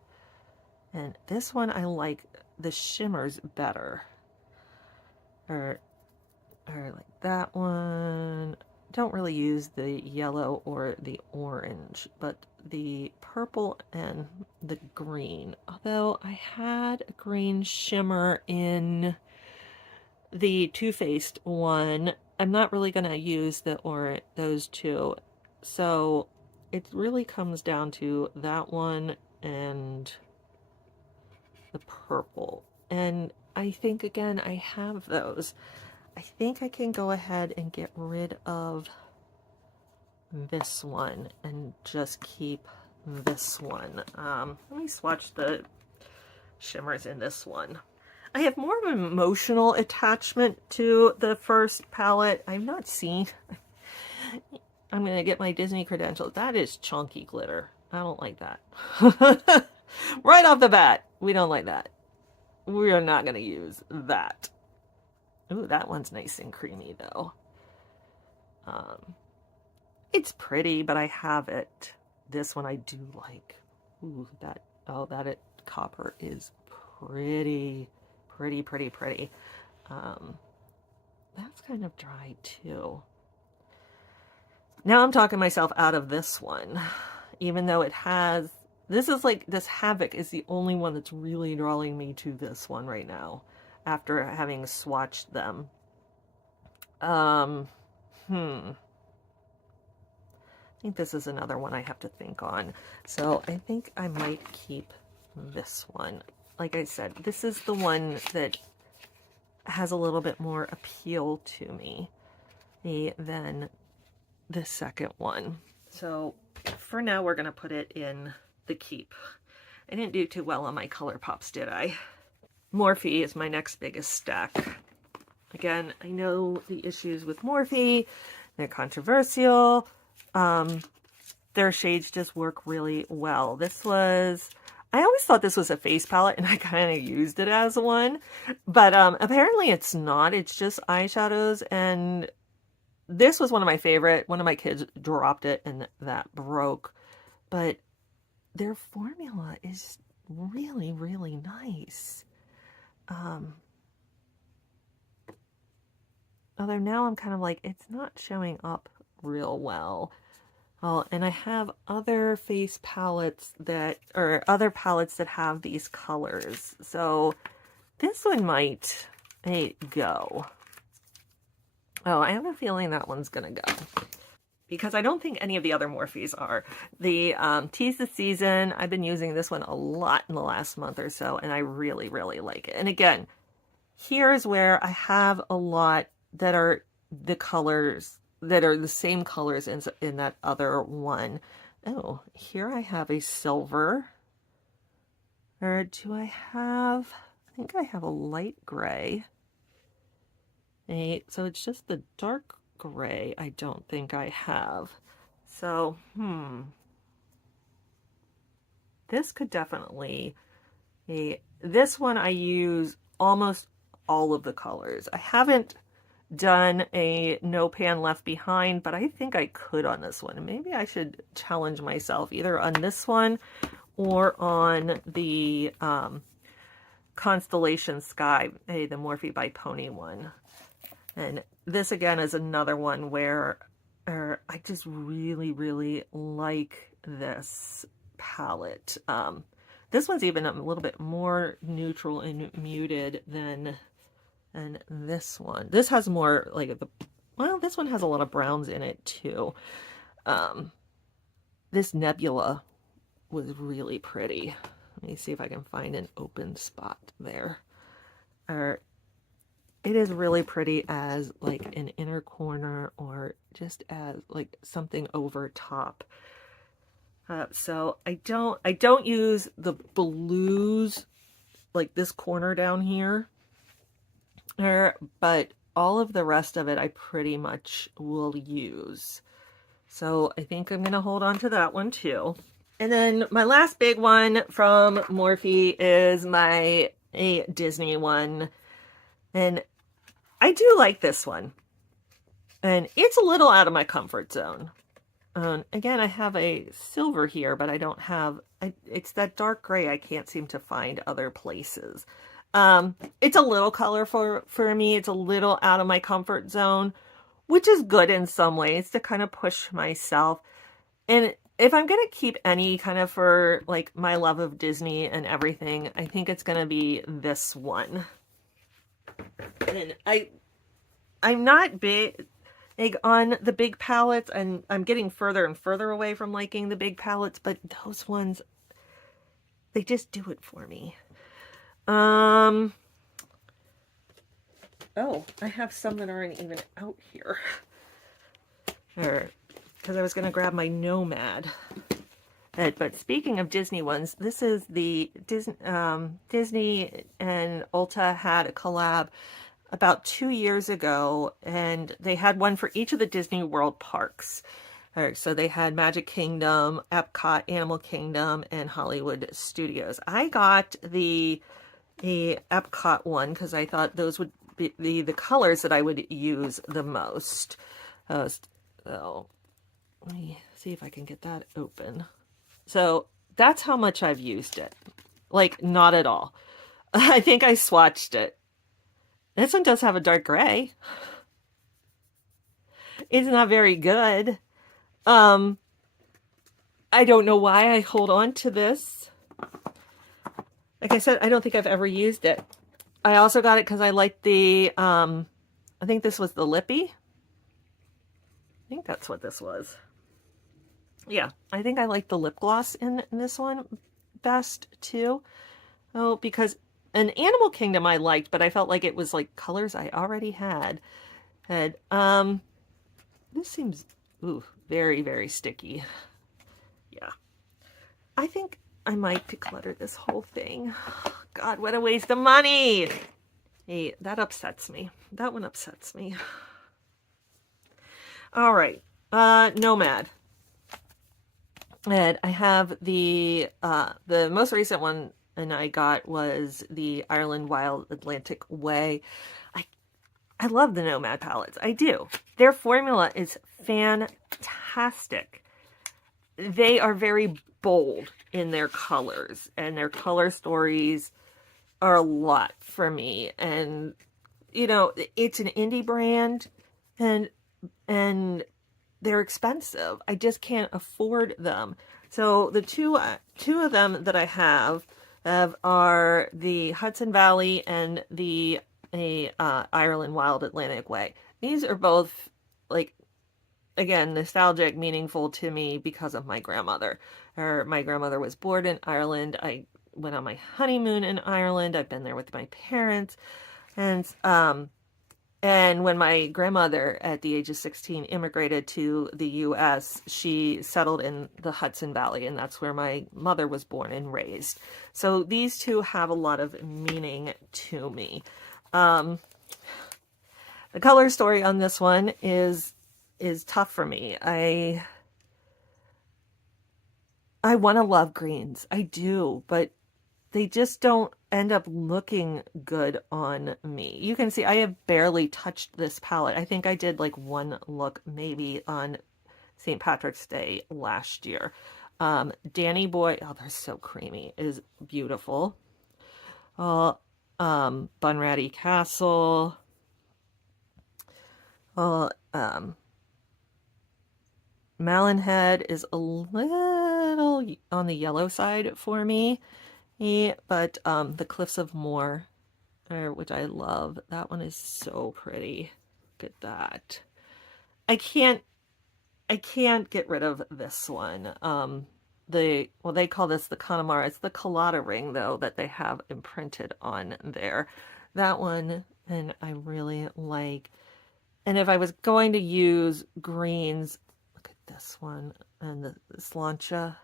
And this one I like the shimmers better. Or like that one. Don't really use the yellow or the orange, but the purple and the green. Although I had a green shimmer in the Too Faced one, I'm not really going to use those two. So it really comes down to that one and the purple. And I think, again, I have those. I think I can go ahead and get rid of this one and just keep this one. Let me swatch the shimmers in this one. I have more of an emotional attachment to the first palette. I'm not seeing... I'm going to get my Disney credentials. That is chunky glitter. I don't like that. Right off the bat, we don't like that. We are not going to use that. Ooh, that one's nice and creamy, though. It's pretty, but I have it. This one I do like. Ooh, that copper is pretty. That's kind of dry, too. Now I'm talking myself out of this one, even though it has... This is like, this Havoc is the only one that's really drawing me to this one right now, after having swatched them. I think this is another one I have to think on. So I think I might keep this one. Like I said, this is the one that has a little bit more appeal to me than the second one. So for now, we're going to put it in the keep. I didn't do too well on my Color Pops, did I? Morphe is my next biggest stack. Again, I know the issues with Morphe. They're controversial. Their shades just work really well. I always thought this was a face palette, and I kind of used it as one. But apparently it's not. It's just eyeshadows, and this was one of my favorite. One of my kids dropped it, and that broke. But their formula is really, really nice. Although now I'm kind of like, it's not showing up real well. Oh, and I have other face palettes other palettes that have these colors. So this one might go. Oh, I have a feeling that one's gonna go, because I don't think any of the other Morphes are. The Tease the Season, I've been using this one a lot in the last month or so, and I really, really like it. And again, here's where I have a lot that are the colors that are the same colors in that other one. Oh, here I have a silver. Or do I have... I think I have a light gray. So it's just the dark gray I don't think I have. So, this could definitely... This one I use almost all of the colors. I haven't done a no pan left behind, but I think I could on this one. Maybe I should challenge myself either on this one or on the Constellation Sky, the Morphe by Pony one. And this again is another one where I just really, really like this palette. This one's even a little bit more neutral and muted than this one. This has more like this one has a lot of browns in it too. This Nebula was really pretty. Let me see if I can find an open spot there. It is really pretty as like an inner corner or just as like something over top. So I don't use the blues like this corner down here. But all of the rest of it I pretty much will use. So I think I'm going to hold on to that one too. And then my last big one from Morphe is a Disney one. And I do like this one. And it's a little out of my comfort zone. Again, I have a silver here, but I don't have, it's that dark gray I can't seem to find other places. It's a little colorful for me. It's a little out of my comfort zone, which is good in some ways to kind of push myself. And if I'm going to keep any kind of for like my love of Disney and everything, I think it's going to be this one. And I'm not big on the big palettes, and I'm getting further and further away from liking the big palettes, but those ones, they just do it for me. Oh, I have some that aren't even out here. Because I was going to grab my Nomad. But speaking of Disney ones, this is the Disney and Ulta had a collab about 2 years ago, and they had one for each of the Disney World parks. So they had Magic Kingdom, Epcot, Animal Kingdom, and Hollywood Studios. I got the Epcot one because I thought those would be the colors that I would use the most. So let me see if I can get that open. So that's how much I've used it. Like, not at all. I think I swatched it. This one does have a dark gray. It's not very good. I don't know why I hold on to this. Like I said, I don't think I've ever used it. I also got it because I liked the, I think this was the Lippy. I think that's what this was. Yeah, I think I like the lip gloss in this one best too. Oh, because an Animal Kingdom I liked, but I felt like it was like colors I already had. This seems very, very sticky. Yeah. I think I might declutter this whole thing. God, what a waste of money. Hey, that upsets me. That one upsets me. All right. Nomad. And I have the most recent one and I got was the Ireland Wild Atlantic Way. I love the Nomad palettes. I do. Their formula is fantastic. They are very bold in their colors, and their color stories are a lot for me. And you know, it's an indie brand, and they're expensive. I just can't afford them. So the two of them that I have are the Hudson Valley and the Ireland Wild Atlantic Way. These are both, like, again, nostalgic, meaningful to me because of my grandmother. My grandmother was born in Ireland. I went on my honeymoon in Ireland. I've been there with my parents. And when my grandmother, at the age of 16, immigrated to the U.S., she settled in the Hudson Valley, and that's where my mother was born and raised. So these two have a lot of meaning to me. The color story on this one is tough for me. I want to love greens. I do, but they just don't end up looking good on me. You can see I have barely touched this palette. I think I did like one look maybe on St. Patrick's Day last year. Danny Boy, oh, they're so creamy, is beautiful. Bunratty Castle. Malin Head is a little on the yellow side for me. But the Cliffs of Moher, which I love, that one is so pretty. Look at that. I can't get rid of this one. They call this the Connemara. It's the Colada ring though that they have imprinted on there. That one, and I really like. And if I was going to use greens, look at this one and the Slancha.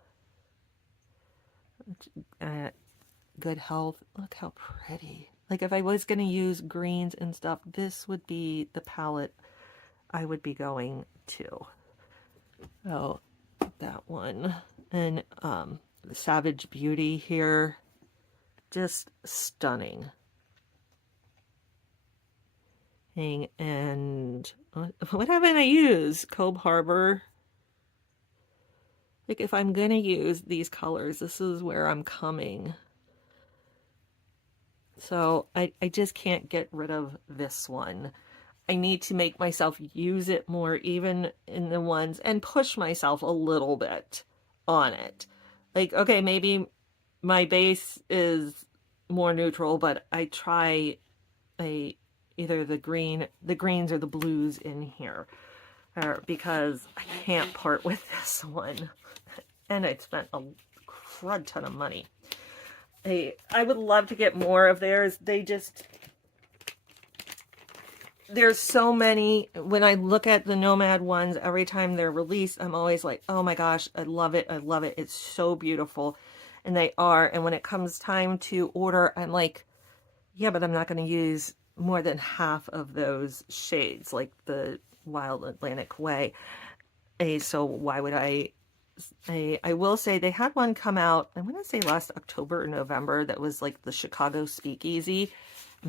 good health. Look how pretty. Like if I was going to use greens and stuff, this would be the palette I would be going to. Oh, that one. And Savage Beauty here. Just stunning. And what haven't I used? Cove Harbor. Like if I'm gonna use these colors, this is where I'm coming. So I just can't get rid of this one. I need to make myself use it more, even in the ones, and push myself a little bit on it. Like, okay, maybe my base is more neutral, but I try either the greens or the blues in here, because I can't part with this one. And I spent a crud ton of money. I would love to get more of theirs. There's so many. When I look at the Nomad ones, every time they're released, I'm always like, oh my gosh, I love it. I love it. It's so beautiful. And they are. And when it comes time to order, I'm like, yeah, but I'm not going to use more than half of those shades, like the Wild Atlantic Way. So why would I will say they had one come out, I want to say last October or November, that was like the Chicago Speakeasy.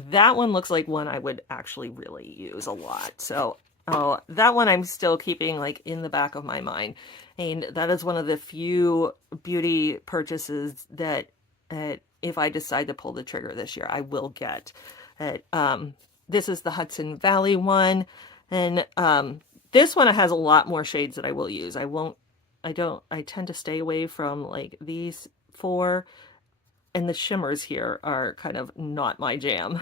That one looks like one I would actually really use a lot. So that one I'm still keeping like in the back of my mind. And that is one of the few beauty purchases that if I decide to pull the trigger this year, I will get. This is the Hudson Valley one. And this one has a lot more shades that I will use. I tend to stay away from like these four, and the shimmers here are kind of not my jam.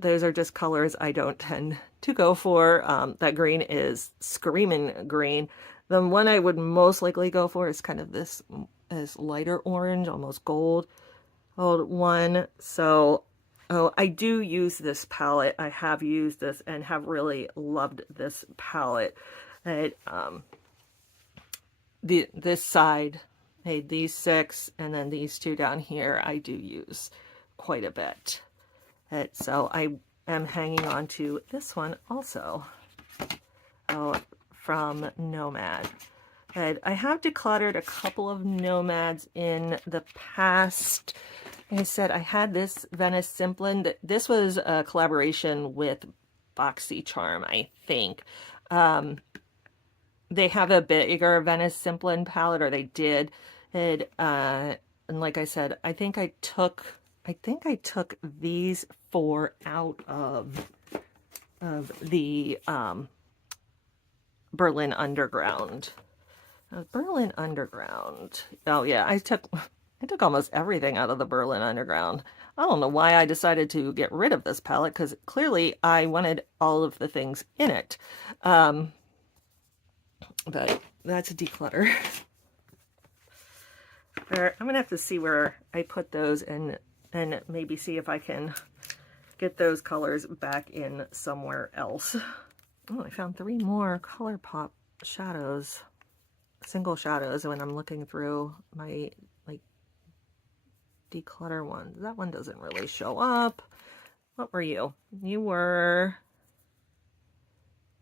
Those are just colors I don't tend to go for. That green is screaming green. The one I would most likely go for is kind of this lighter orange, almost gold one. So, I do use this palette. I have used this and have really loved this palette. This side, these 6 and then these 2 down here, I do use quite a bit. So I am hanging on to this one also, from Nomad. I have decluttered a couple of Nomads in the past. Like I said, I had this Venice Simplin. This was a collaboration with Boxy Charm, I think. They have a bigger Venice Simplin palette, or they did. And like I said, I think I took these 4 out of the Berlin Underground. Berlin Underground. Oh yeah, I took almost everything out of the Berlin Underground. I don't know why I decided to get rid of this palette, because clearly I wanted all of the things in it. But that's a declutter. I'm gonna have to see where I put those and maybe see if I can get those colors back in somewhere else. Oh, I found 3 more ColourPop shadows, single shadows, when I'm looking through my like declutter ones. That one doesn't really show up. What were you? You were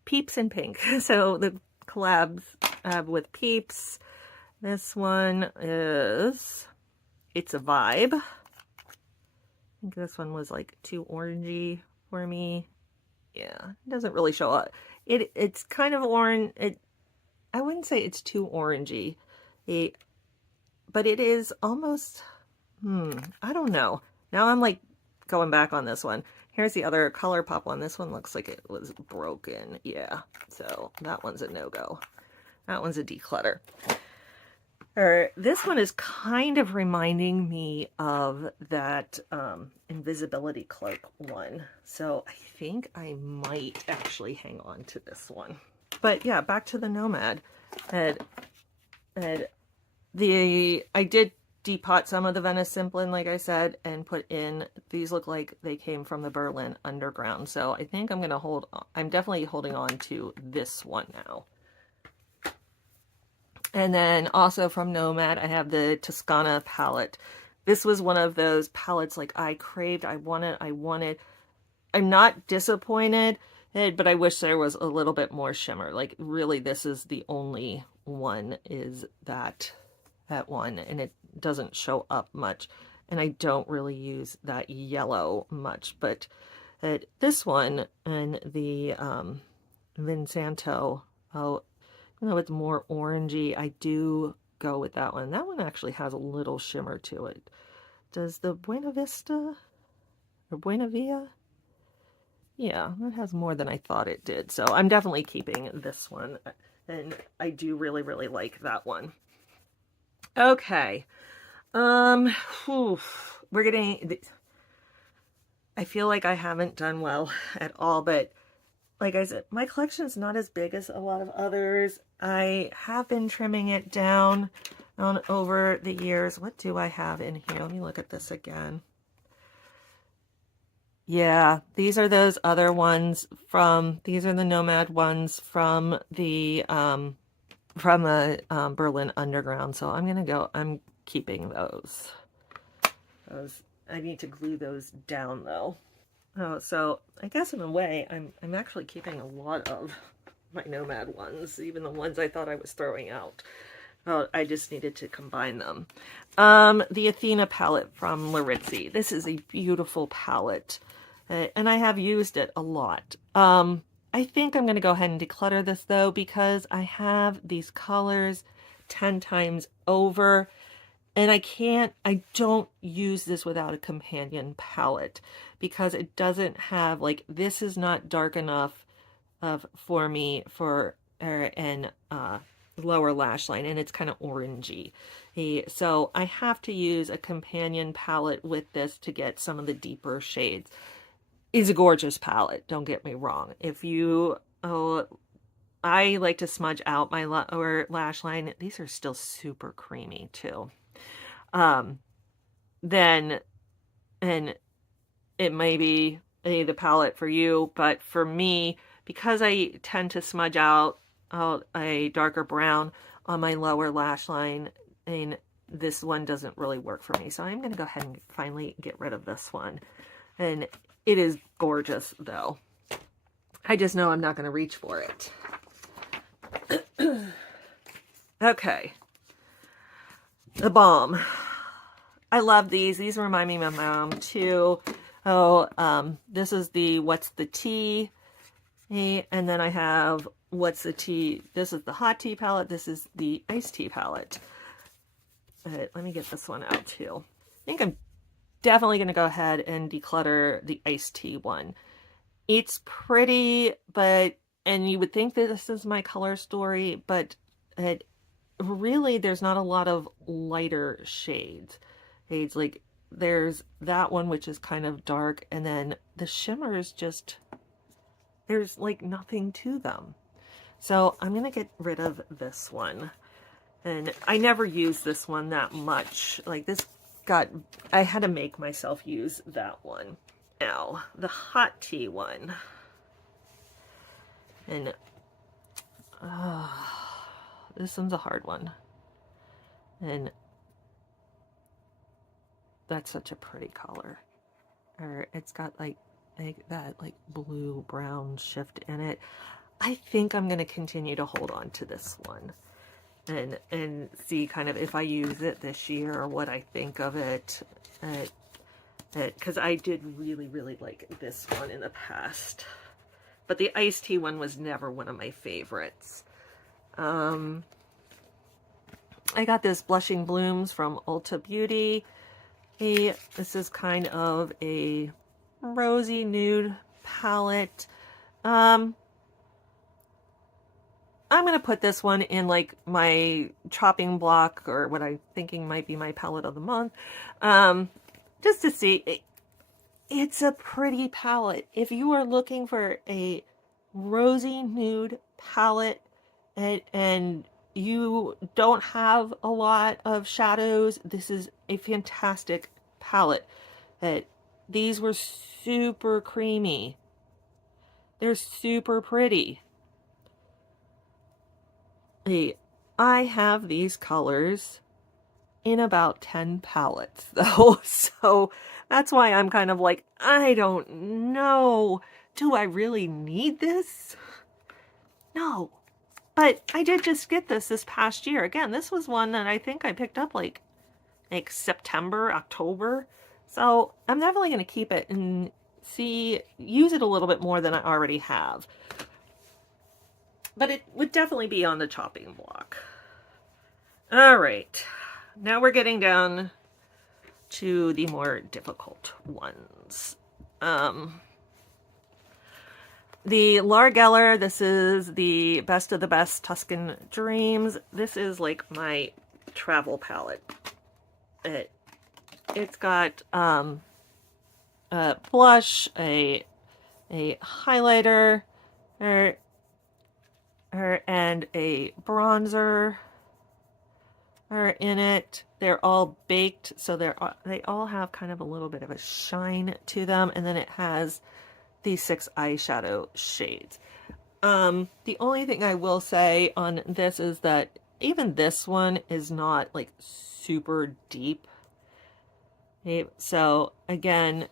Peeps and Pink. So the collabs with Peeps. This one is It's a Vibe. I think this one was like too orangey for me. Yeah, it doesn't really show up. It's kind of orange. I wouldn't say it's too orangey, but it is almost, I don't know. Now I'm like going back on this one. Here's the other ColourPop one. This one looks like it was broken. Yeah, so that one's a no-go. That one's a declutter. This one is kind of reminding me of that invisibility cloak one. So I think I might actually hang on to this one. But yeah, back to the Nomad. I did depot some of the Venice Simplin, like I said, and put in, these look like they came from the Berlin Underground. So I think I'm definitely holding on to this one now. And then also from Nomad, I have the Toscana palette. this was one of those palettes like I craved. I wanted. I'm not disappointed, but I wish there was a little bit more shimmer. Like really, this is the only one, is that one, and it doesn't show up much. And I don't really use that yellow much, but this one and the Vinsanto, oh, you know, it's more orangey. I do go with that one. That one actually has a little shimmer to it. Does the Buena Vista or Buena Via? Yeah, it has more than I thought it did. So I'm definitely keeping this one. And I do really, really like that one. Okay. We're getting, I feel like I haven't done well at all, but like I said, my collection is not as big as a lot of others. I have been trimming it down on over the years. What do I have in here? Let me look at this again. Yeah, these are those other ones from, these are the Nomad ones from the Berlin Underground. So I'm keeping those. I need to glue those down though. Oh, so I guess in a way, I'm actually keeping a lot of my Nomad ones, even the ones I thought I was throwing out. Oh, I just needed to combine them. The Athena palette from Larizzi. This is a beautiful palette, and I have used it a lot. I think I'm going to go ahead and declutter this though, because I have these colors 10 times over. And I don't use this without a companion palette, because it doesn't have, like, this is not dark enough for me for an lower lash line, and it's kind of orangey. So I have to use a companion palette with this to get some of the deeper shades. It's a gorgeous palette, don't get me wrong. If you, I like to smudge out my lower lash line. These are still super creamy too. Then, and it may be the palette for you, but for me, because I tend to smudge out a darker brown on my lower lash line, and this one doesn't really work for me. So I'm going to go ahead and finally get rid of this one. And it is gorgeous though. I just know I'm not going to reach for it. Okay. The Balm. I love these. These remind me of my mom too. This is the What's the Tea? And then I have What's the Tea? This is the Hot Tea palette. This is the Iced Tea palette. Let me get this one out too. I think I'm definitely going to go ahead and declutter the Iced Tea one. It's pretty, and you would think that this is my color story, but really there's not a lot of lighter shades. Like there's that one which is kind of dark, and then the shimmers just, there's like nothing to them. So I'm gonna get rid of this one. And I never use this one that much. Like this I had to make myself use that one. Now, the Hot Tea one. And this one's a hard one. And that's such a pretty color. Or it's got like that like blue brown shift in it. I think I'm going to continue to hold on to this one and see kind of if I use it this year or what I think of it. Because I did really, really like this one in the past. But the Iced Tea one was never one of my favorites. I got this Blushing Blooms from Ulta Beauty. This is kind of a rosy nude palette. I'm going to put this one in like my chopping block, or what I'm thinking might be my palette of the month. Just to see. It's a pretty palette. If you are looking for a rosy nude palette and you don't have a lot of shadows, this is a fantastic palette. These were super creamy. They're super pretty. I have these colors in about 10 palettes though. So that's why I'm kind of like, I don't know. Do I really need this? No. But I did just get this past year. Again, this was one that I think I picked up like September, October. So I'm definitely going to keep it and use it a little bit more than I already have. But it would definitely be on the chopping block. All right. Now we're getting down to the more difficult ones. The Largeller, this is the Best of the Best Tuscan Dreams. This is like my travel palette. It's got a blush, a highlighter, and a bronzer in it. They're all baked, so they all have kind of a little bit of a shine to them, and then it has these 6 eyeshadow shades. The only thing I will say on this is that even this one is not like super deep. So again,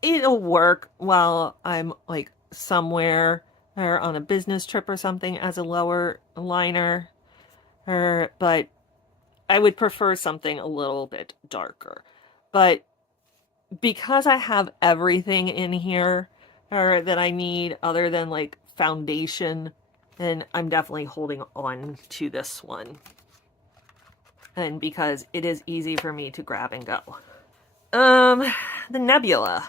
it'll work while I'm like somewhere or on a business trip or something as a lower liner, but I would prefer something a little bit darker. But because I have everything in here that I need other than like foundation, then I'm definitely holding on to this one. And because it is easy for me to grab and go. The Nebula,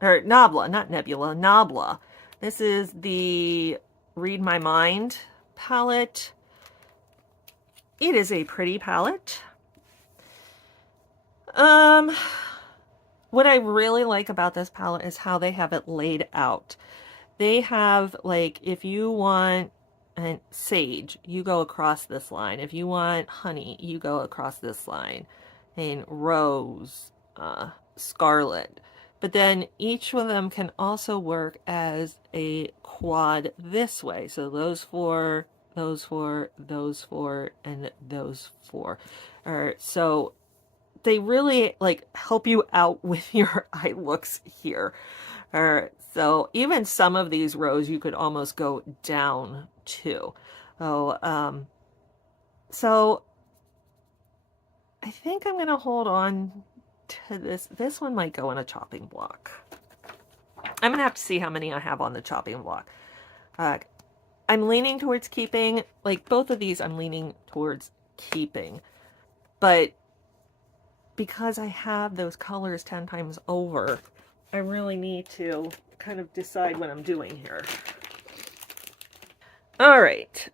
or Nabla, not Nebula, Nabla. This is the Read My Mind palette. It is a pretty palette. What I really like about this palette is how they have it laid out. They have, like, if you want sage, you go across this line. If you want honey, you go across this line. And rose, scarlet. But then each of them can also work as a quad this way. So those 4, those 4, those 4, and those 4. So they really like help you out with your eye looks here. So even some of these rows you could almost go down to. So I think I'm going to hold on to this. This one might go in a chopping block. I'm going to have to see how many I have on the chopping block. I'm leaning towards keeping, like both of these I'm leaning towards keeping. But because I have those colors 10 times over, I really need to kind of decide what I'm doing here. All right.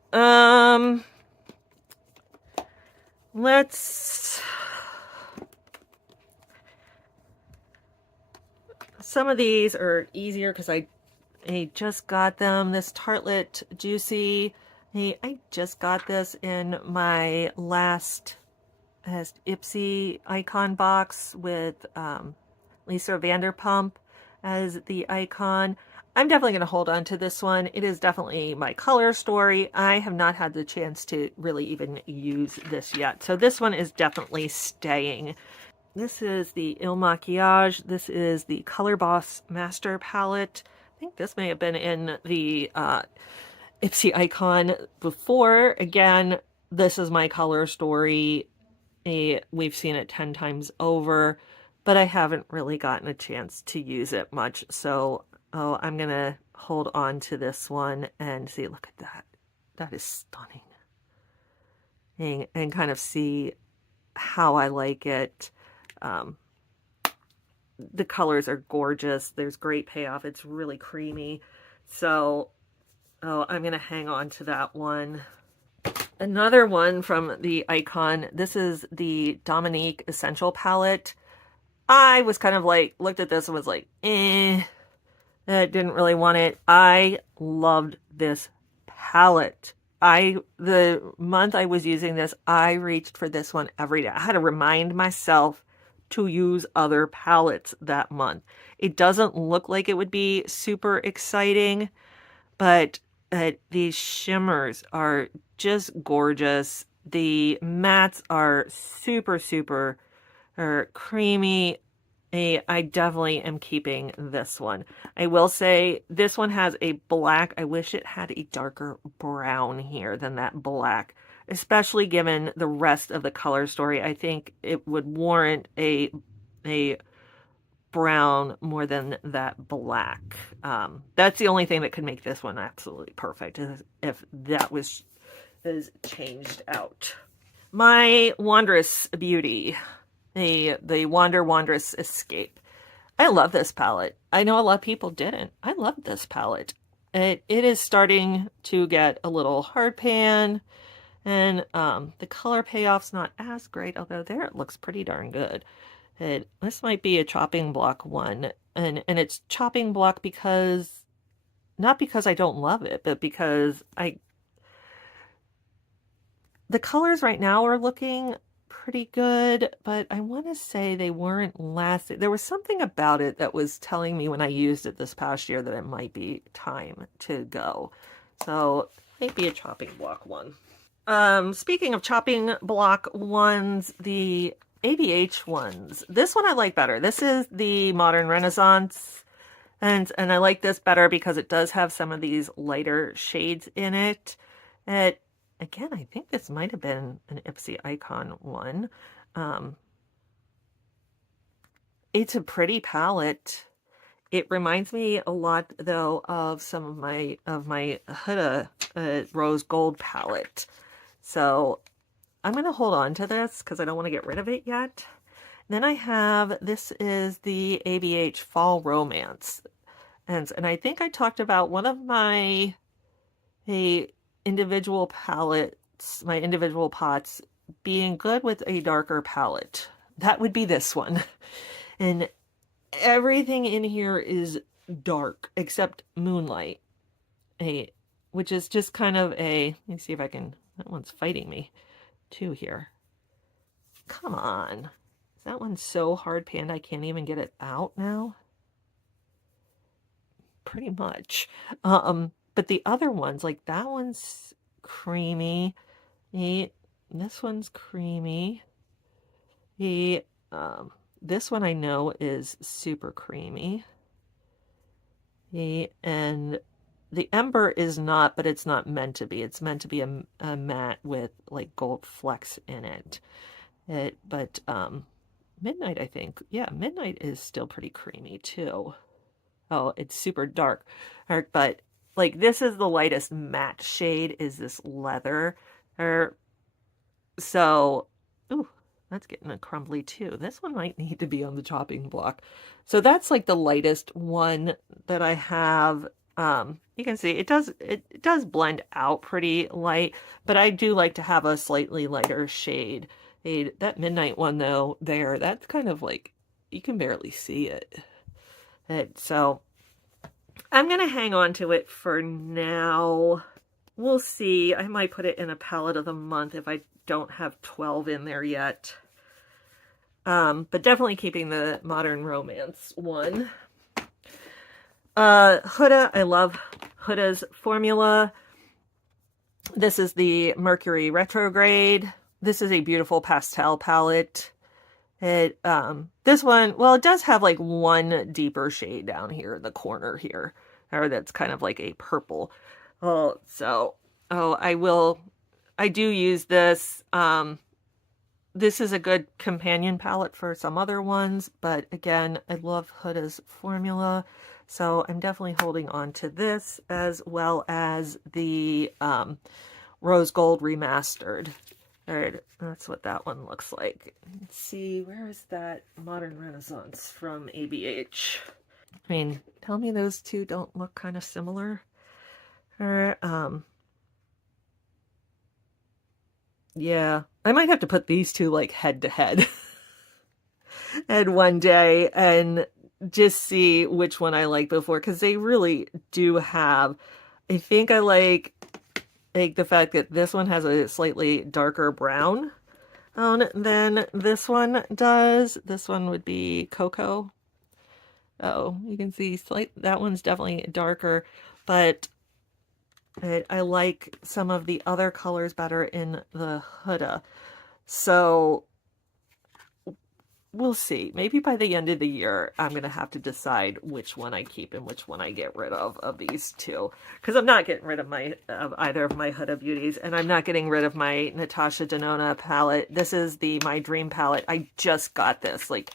Some of these are easier because I just got them. This Tartelette Juicy, I just got this in my last IPSY icon box with Lisa Vanderpump as the icon. I'm definitely going to hold on to this one. It is definitely my color story. I have not had the chance to really even use this yet. So this one is definitely staying. This is the Il Maquillage. This is the Color Boss Master Palette. I think this may have been in the IPSY icon before. Again, this is my color story. We've seen it 10 times over, but I haven't really gotten a chance to use it much. So I'm going to hold on to this one and see. Look at that. That is stunning. And kind of see how I like it. The colors are gorgeous. There's great payoff. It's really creamy. So I'm going to hang on to that one. Another one from the icon. This is the Dominique Essential Palette. I was kind of like, looked at this and was like, I didn't really want it. I loved this palette. The month I was using this, I reached for this one every day. I had to remind myself to use other palettes that month. It doesn't look like it would be super exciting, but these shimmers are just gorgeous. the mattes are super, super creamy. I definitely am keeping this one. I will say this one has a black. I wish it had a darker brown here than that black, especially given the rest of the color story. I think it would warrant a brown more than that black. That's the only thing that could make this one absolutely perfect, is if that was changed out. My Wondrous Beauty, the Wondrous Escape. I love this palette. I know a lot of people didn't. I love this palette. It is starting to get a little hard pan, and the color payoff's not as great, although there it looks pretty darn good. This might be a chopping block one, and it's chopping block because, not because I don't love it, but because the colors right now are looking pretty good, but I want to say they weren't lasting. There was something about it that was telling me when I used it this past year that it might be time to go. So maybe a chopping block one. Speaking of chopping block ones, the ABH ones. This one I like better. This is the Modern Renaissance. And I like this better because it does have some of these lighter shades in it. Again, I think this might have been an IPSY Icon one. It's a pretty palette. It reminds me a lot, though, of some of my Huda Rose Gold palette. So I'm going to hold on to this because I don't want to get rid of it yet. Then I have, this is the ABH Fall Romance. And I think I talked about one of my individual palettes, my individual pots, being good with a darker palette. That would be this one. And everything in here is dark except Moonlight, which is just kind of let me see if I can, that one's fighting me too here. Come on. That one's so hard panned I can't even get it out now. Pretty much. But the other ones, like that one's creamy. This one's creamy. This one I know is super creamy. And the Ember is not, but it's not meant to be. It's meant to be a matte with like gold flecks in it. But Midnight, I think. Yeah, Midnight is still pretty creamy too. Oh, it's super dark. But like this is the lightest matte shade, is this leather. So, ooh, that's getting a crumbly too. This one might need to be on the chopping block. So that's like the lightest one that I have. You can see it does blend out pretty light, but I do like to have a slightly lighter shade. That Midnight one though, that's kind of like, you can barely see it. So I'm going to hang on to it for now. We'll see. I might put it in a palette of the month if I don't have 12 in there yet. But definitely keeping the Modern Romance one. Huda, I love Huda's formula. This is the Mercury Retrograde. This is a beautiful pastel palette. This one, well, it does have like one deeper shade down here in the corner here, or that's kind of like a purple. I do use this. This is a good companion palette for some other ones, but again, I love Huda's formula, so I'm definitely holding on to this, as well as the Rose Gold Remastered. All right, that's what that one looks like. Let's see, where is that Modern Renaissance from ABH? I mean, tell me those two don't look kind of similar. Or, yeah, I might have to put these two like head to head and one day and just see which one I like before, because they really do have, I think I like the fact that this one has a slightly darker brown than this one does. This one would be Cocoa. Oh, you can see that one's definitely darker, but I like some of the other colors better in the Huda. So we'll see. Maybe by the end of the year, I'm going to have to decide which one I keep and which one I get rid of these two. Because I'm not getting rid of either of my Huda Beauties, and I'm not getting rid of my Natasha Denona palette. This is my dream palette. I just got this. Like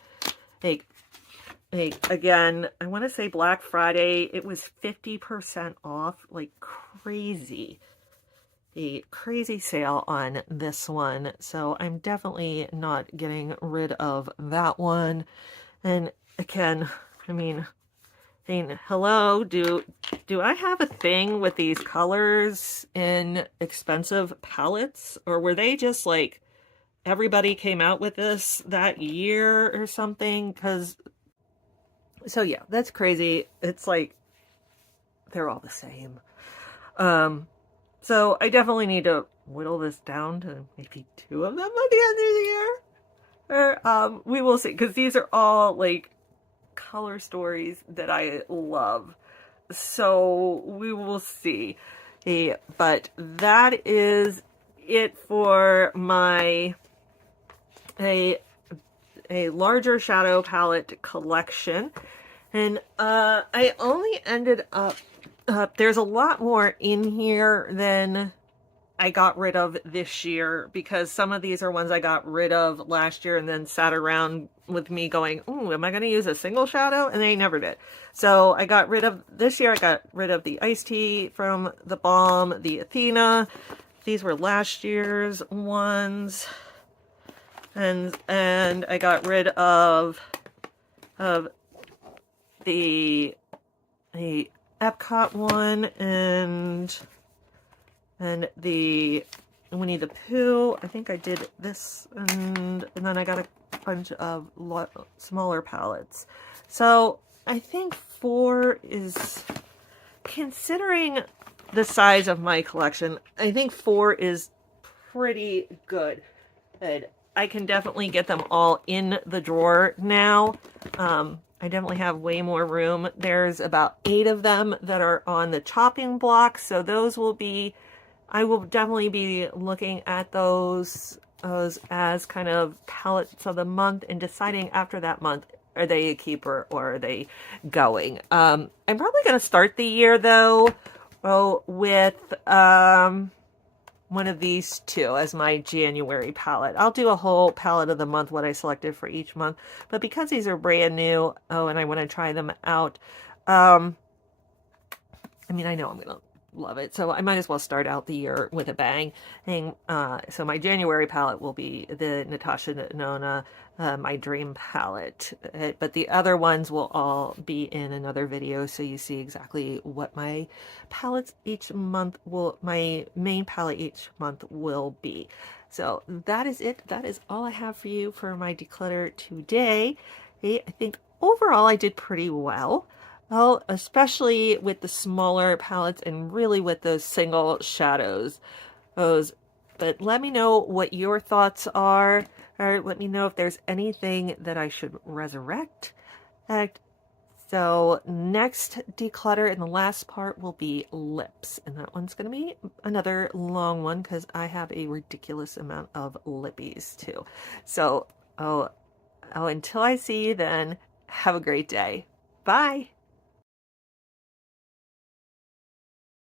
again, I want to say Black Friday, it was 50% off, like crazy. A crazy sale on this one, so I'm definitely not getting rid of that one. And again, I mean, hello, do I have a thing with these colors in expensive palettes, or were they just like everybody came out with this that year or something? Because so yeah, that's crazy. It's like they're all the same. So I definitely need to whittle this down to maybe 2 of them by the end of the year. Or we will see, because these are all like color stories that I love. So we will see. But that is it for my a larger shadow palette collection. And I only ended up there's a lot more in here than I got rid of this year, because some of these are ones I got rid of last year and then sat around with me going, ooh, am I going to use a single shadow? And they never did. So I got rid of, this year I got rid of the Iced Tea from the Balm, the Athena. These were last year's ones. And I got rid of the Epcot one and the Winnie the Pooh. I think I did this, and then I got a bunch of smaller palettes. So I think 4 is, considering the size of my collection, I think 4 is pretty good. And I can definitely get them all in the drawer now. I definitely have way more room. There's about 8 of them that are on the chopping block, so those will be, I will definitely be looking at those as kind of palettes of the month and deciding after that month, are they a keeper or are they going. I'm probably going to start the year though with one of these 2 as my January palette. I'll do a whole palette of the month, what I selected for each month. But because these are brand new, and I want to try them out, I mean, I know I'm going to love it. So I might as well start out the year with a bang. And so my January palette will be the Natasha Denona, my dream palette. But the other ones will all be in another video, so you see exactly what my palettes each month will, my main palette each month will be. So that is it. That is all I have for you for my declutter today. I think overall I did pretty well. Well, especially with the smaller palettes and really with those single shadows. But let me know what your thoughts are, or let me know if there's anything that I should resurrect. So next declutter and the last part will be lips. And that one's going to be another long one because I have a ridiculous amount of lippies too. So, until I see you then, have a great day. Bye.